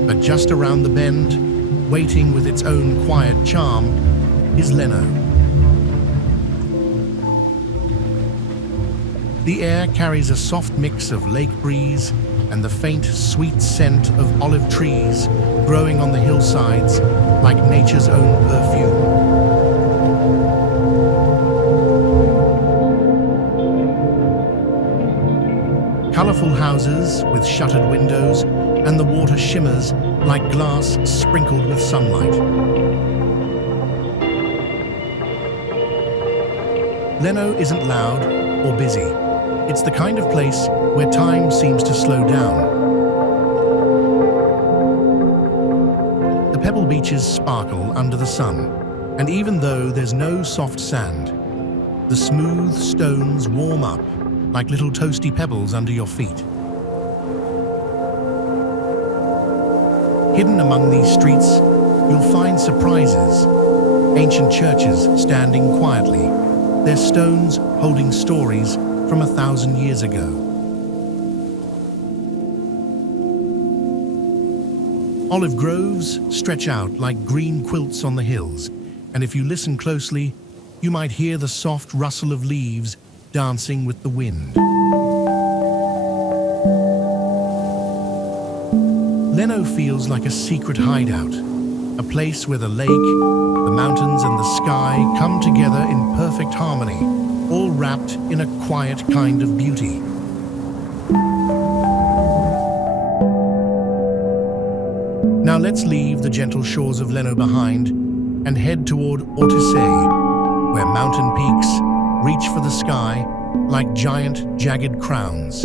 But just around the bend, waiting with its own quiet charm, is Leno. The air carries a soft mix of lake breeze and the faint, sweet scent of olive trees growing on the hillsides like nature's own perfume. Colorful houses with shuttered windows, and the water shimmers like glass sprinkled with sunlight. Leno isn't loud or busy. It's the kind of place where time seems to slow down. The pebble beaches sparkle under the sun, and even though there's no soft sand, the smooth stones warm up like little toasty pebbles under your feet. Hidden among these streets, you'll find surprises. Ancient churches standing quietly, their stones holding stories from 1,000 years ago. Olive groves stretch out like green quilts on the hills, and if you listen closely, you might hear the soft rustle of leaves dancing with the wind. Leno feels like a secret hideout, a place where the lake, the mountains, and the sky come together in perfect harmony, all wrapped in a quiet kind of beauty. Now let's leave the gentle shores of Leno behind and head toward Orta, where mountain peaks reach for the sky like giant, jagged crowns.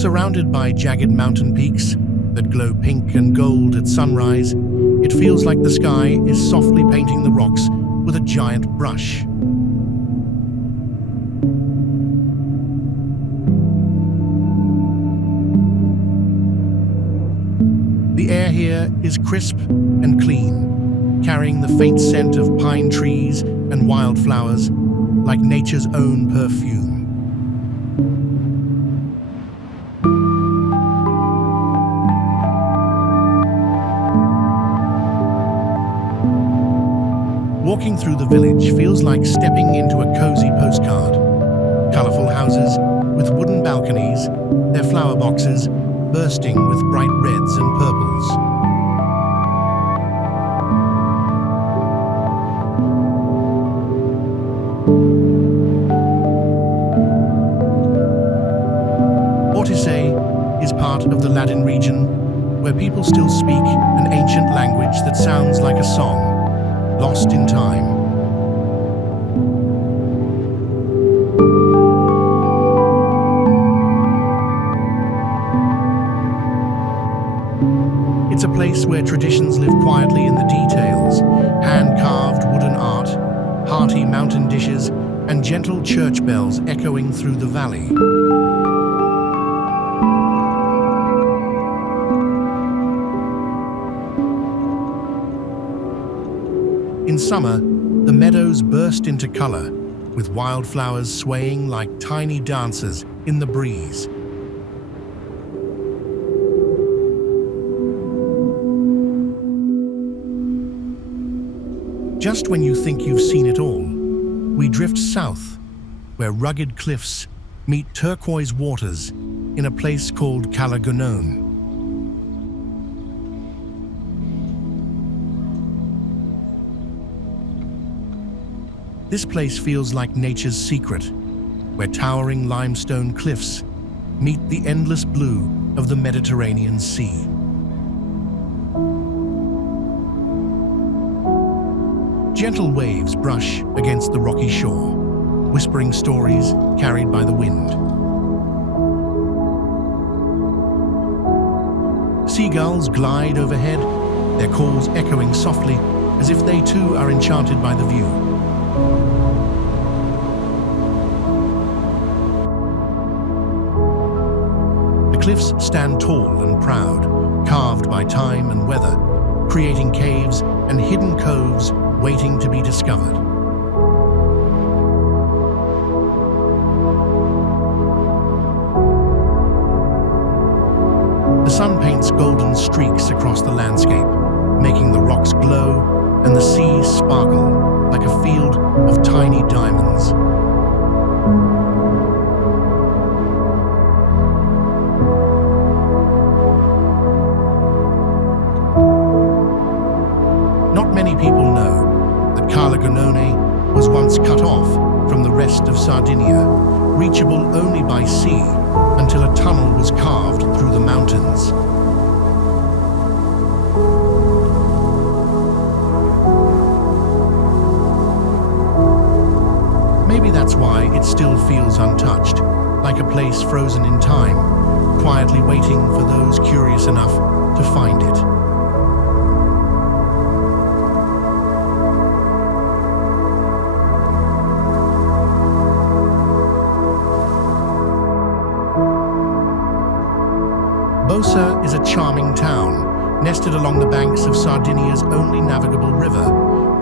Surrounded by jagged mountain peaks that glow pink and gold at sunrise, it feels like the sky is softly painting the rocks with a giant brush. The air here is crisp and clean, carrying the faint scent of pine trees and wildflowers like nature's own perfume. Walking through the village feels like stepping into a cozy postcard. Colorful houses with wooden balconies, their flower boxes bursting with bright reds and purples. Orta is part of the Latin region, where people still speak an ancient language that sounds like a song, lost in time. It's a place where traditions live quietly in the details, hand-carved wooden art, hearty mountain dishes, and gentle church bells echoing through the valley. In summer, the meadows burst into color, with wildflowers swaying like tiny dancers in the breeze. Just when you think you've seen it all, we drift south, where rugged cliffs meet turquoise waters in a place called Calagonone. This place feels like nature's secret, where towering limestone cliffs meet the endless blue of the Mediterranean Sea. Gentle waves brush against the rocky shore, whispering stories carried by the wind. Seagulls glide overhead, their calls echoing softly as if they too are enchanted by the view. The cliffs stand tall and proud, carved by time and weather, creating caves and hidden coves waiting to be discovered. The sun paints golden streaks across the landscape, making the rocks glow and the sea sparkle like a field of tiny diamonds. Not many people know that Calagonone was once cut off from the rest of Sardinia, reachable only by sea until a tunnel was carved through the mountains. Maybe that's why it still feels untouched, like a place frozen in time, quietly waiting for those curious enough to find it. Bosa is a charming town, nested along the banks of Sardinia's only navigable river,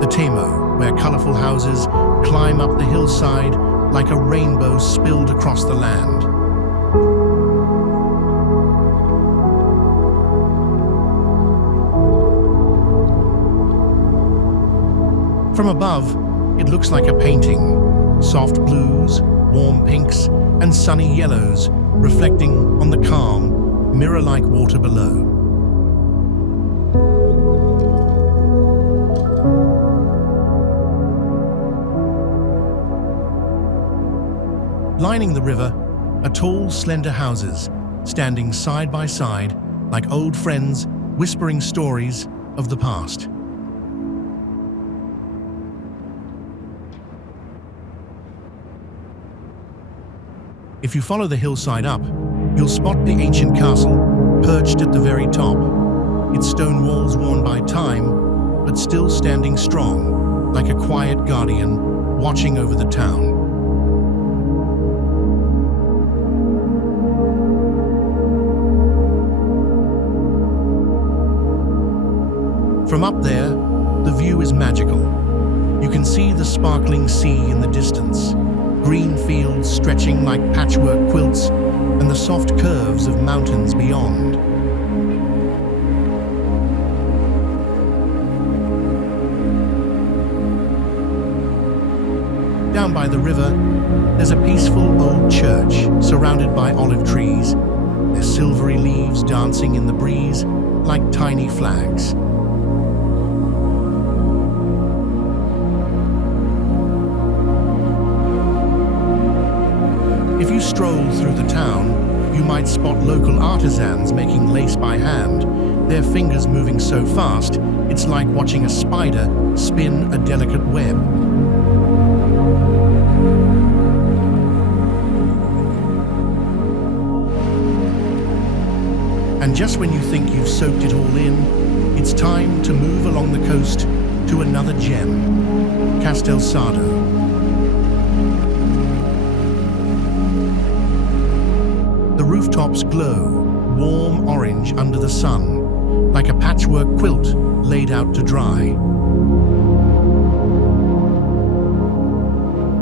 the Temo, where colorful houses climb up the hillside like a rainbow spilled across the land. From above, it looks like a painting, soft blues, warm pinks, and sunny yellows reflecting on the calm, mirror-like water below. Lining the river are tall, slender houses, standing side by side like old friends whispering stories of the past. If you follow the hillside up, you'll spot the ancient castle perched at the very top, its stone walls worn by time, but still standing strong, like a quiet guardian watching over the town. From up there, the view is magical. You can see the sparkling sea in the distance, green fields stretching like patchwork quilts, and the soft curves of mountains beyond. Down by the river, there's a peaceful old church surrounded by olive trees, their silvery leaves dancing in the breeze like tiny flags. If you stroll through the town, you might spot local artisans making lace by hand, their fingers moving so fast, it's like watching a spider spin a delicate web. And just when you think you've soaked it all in, it's time to move along the coast to another gem, Castelsardo. The rooftops glow, warm orange under the sun, like a patchwork quilt laid out to dry.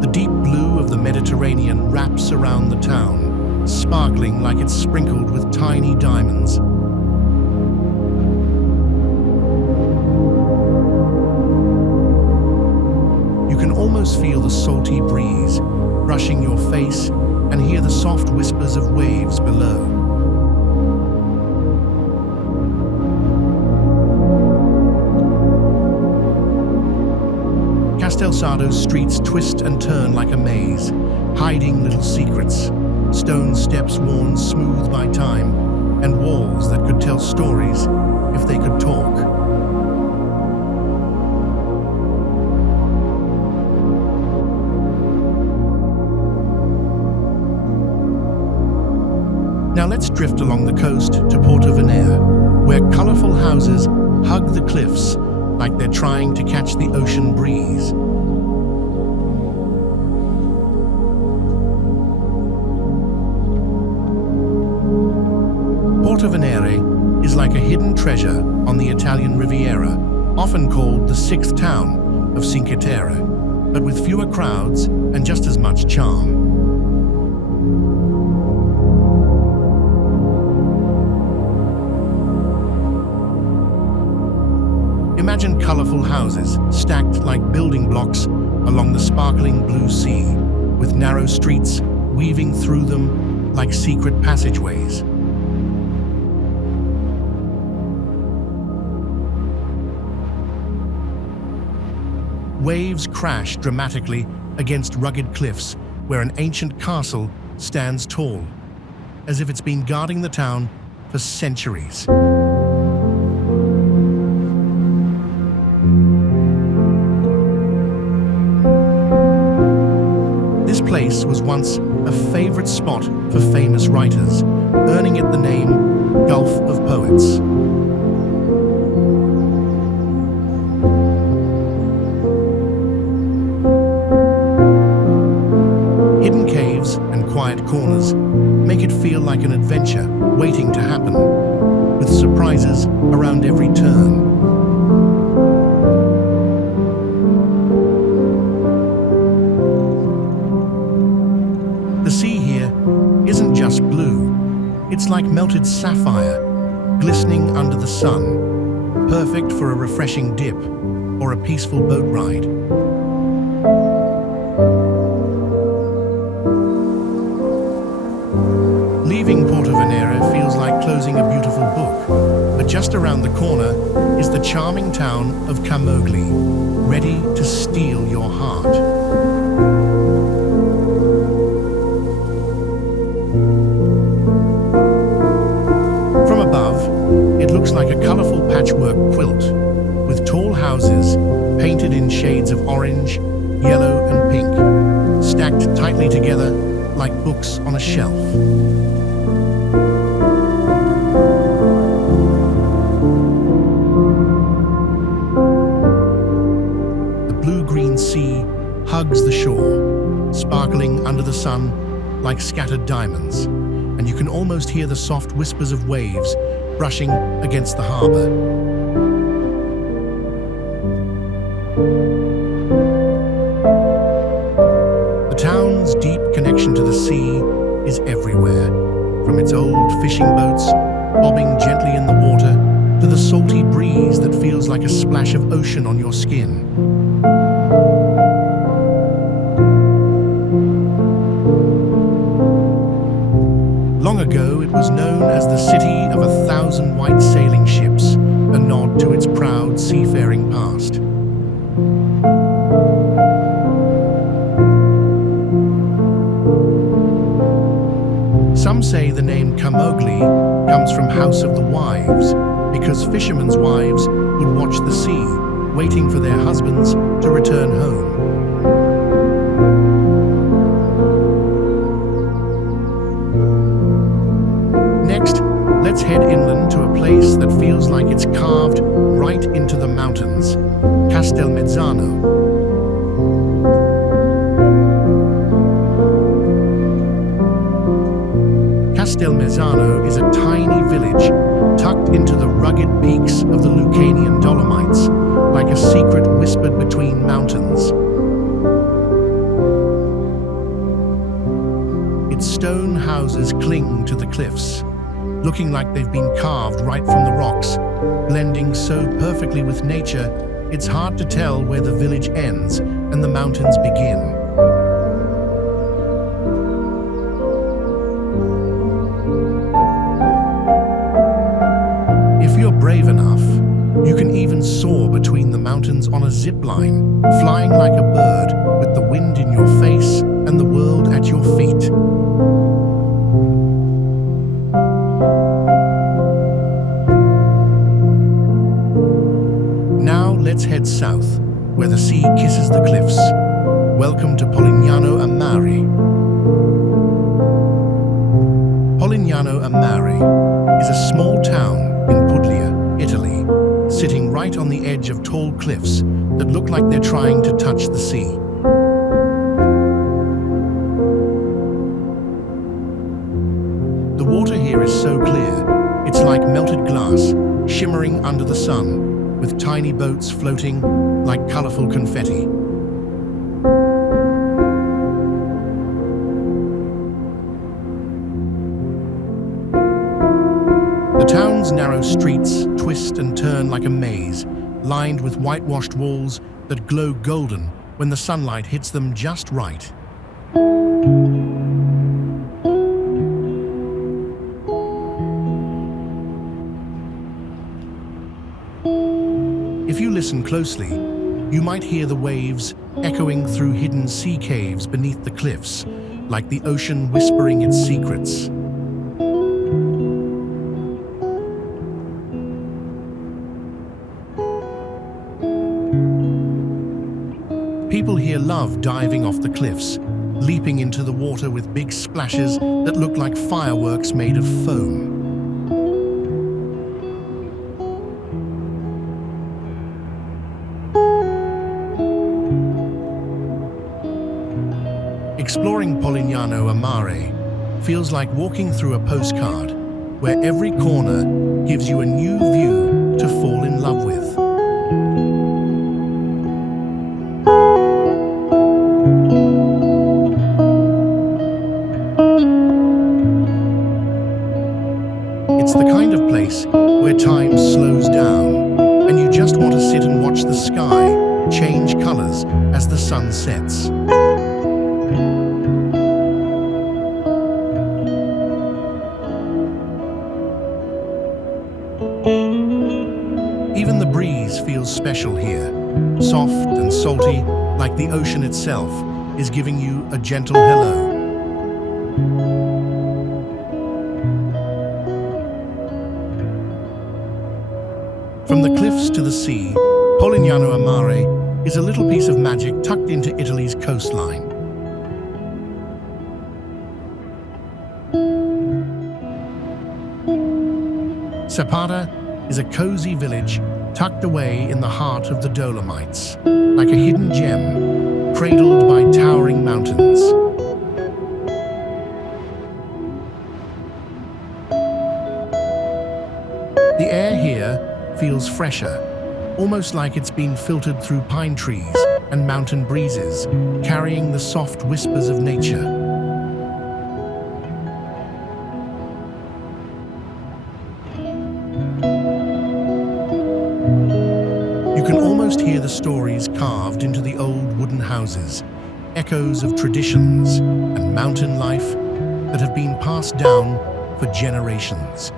The deep blue of the Mediterranean wraps around the town, sparkling like it's sprinkled with tiny diamonds. You can almost feel the salty breeze brushing your face and hear the soft whispers of waves below. Castelsardo's streets twist and turn like a maze, hiding little secrets, stone steps worn smooth by time, and walls that could tell stories if they could talk. Now let's drift along the coast to Portovenere, where colorful houses hug the cliffs like they're trying to catch the ocean breeze. Portovenere is like a hidden treasure on the Italian Riviera, often called the sixth town of Cinque Terre, but with fewer crowds and just as much charm. Imagine colorful houses stacked like building blocks along the sparkling blue sea, with narrow streets weaving through them like secret passageways. Waves crash dramatically against rugged cliffs where an ancient castle stands tall, as if it's been guarding the town for centuries. This place was once a favorite spot for famous writers, earning it the name Gulf of Poets. Hidden caves and quiet corners make it feel like an adventure waiting to happen, with surprises around every turn. The sea here isn't just blue, it's like melted sapphire, glistening under the sun, perfect for a refreshing dip or a peaceful boat ride. Leaving Portovenere feels like closing a beautiful book, but just around the corner is the charming town of Camogli, ready to steal your heart. From above, looks like a colorful patchwork quilt, with tall houses painted in shades of orange, yellow, and pink, stacked tightly together like books on a shelf. The blue-green sea hugs the shore, sparkling under the sun like scattered diamonds, and you can almost hear the soft whispers of waves brushing against the harbor. The town's deep connection to the sea is everywhere, from its old fishing boats bobbing gently in the water to the salty breeze that feels like a splash of ocean on your skin. Long ago, it was known as the city of 1,000 white sailing ships, a nod to its proud seafaring past. Some say the name Camogli comes from House of the Wives, because fishermen's wives would watch the sea, waiting for their husbands to return home. Next, let's head inland to a place that feels like it's carved right into the mountains, Castelmezzano. Castelmezzano is a tiny village tucked into the rugged peaks of the Lucanian Dolomites, like a secret whispered between mountains. Its stone houses cling to the cliffs, looking like they've been carved right from the rocks, blending so perfectly with nature, it's hard to tell where the village ends and the mountains begin. If you're brave enough, you can even soar between the mountains on a zip line, flying like a bird with the wind in your face and the world at your feet. Let's head south, where the sea kisses the cliffs. Welcome to Polignano a Mare. Polignano a Mare is a small town in Puglia, Italy, sitting right on the edge of tall cliffs that look like they're trying to touch the sea. The water here is so clear, it's like melted glass, shimmering under the sun, with tiny boats floating like colorful confetti. The town's narrow streets twist and turn like a maze, lined with whitewashed walls that glow golden when the sunlight hits them just right. If you listen closely, you might hear the waves echoing through hidden sea caves beneath the cliffs, like the ocean whispering its secrets. People here love diving off the cliffs, leaping into the water with big splashes that look like fireworks made of foam. Exploring Polignano a Mare feels like walking through a postcard, where every corner gives you a new view to fall in love with. It's the kind of place where time slows down, and you just want to sit and watch the sky change colors as the sun sets. Even the breeze feels special here, soft and salty, like the ocean itself is giving you a gentle hello. From the cliffs to the sea, Polignano a Mare is a little piece of magic tucked into Italy's coastline. Sappada is a cozy village tucked away in the heart of the Dolomites, like a hidden gem, cradled by towering mountains. The air here feels fresher, almost like it's been filtered through pine trees and mountain breezes, carrying the soft whispers of nature. You can almost hear the stories carved into the old wooden houses, echoes of traditions and mountain life that have been passed down for generations.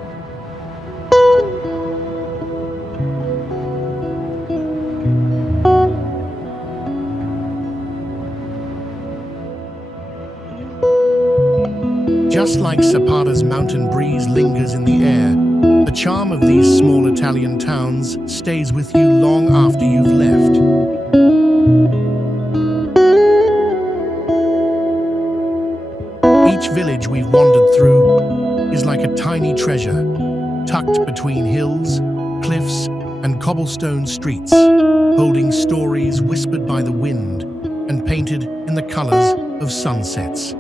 Just like Sapada's mountain breeze lingers in the air, the charm of these small Italian towns stays with you long after you've left. Each village we've wandered through is like a tiny treasure, tucked between hills, cliffs, and cobblestone streets, holding stories whispered by the wind and painted in the colors of sunsets.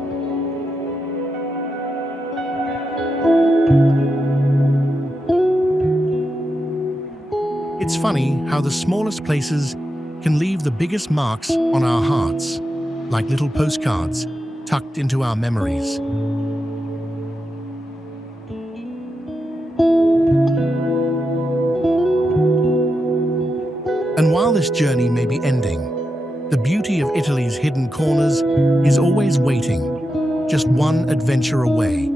It's funny how the smallest places can leave the biggest marks on our hearts, like little postcards tucked into our memories. And while this journey may be ending, the beauty of Italy's hidden corners is always waiting, just one adventure away.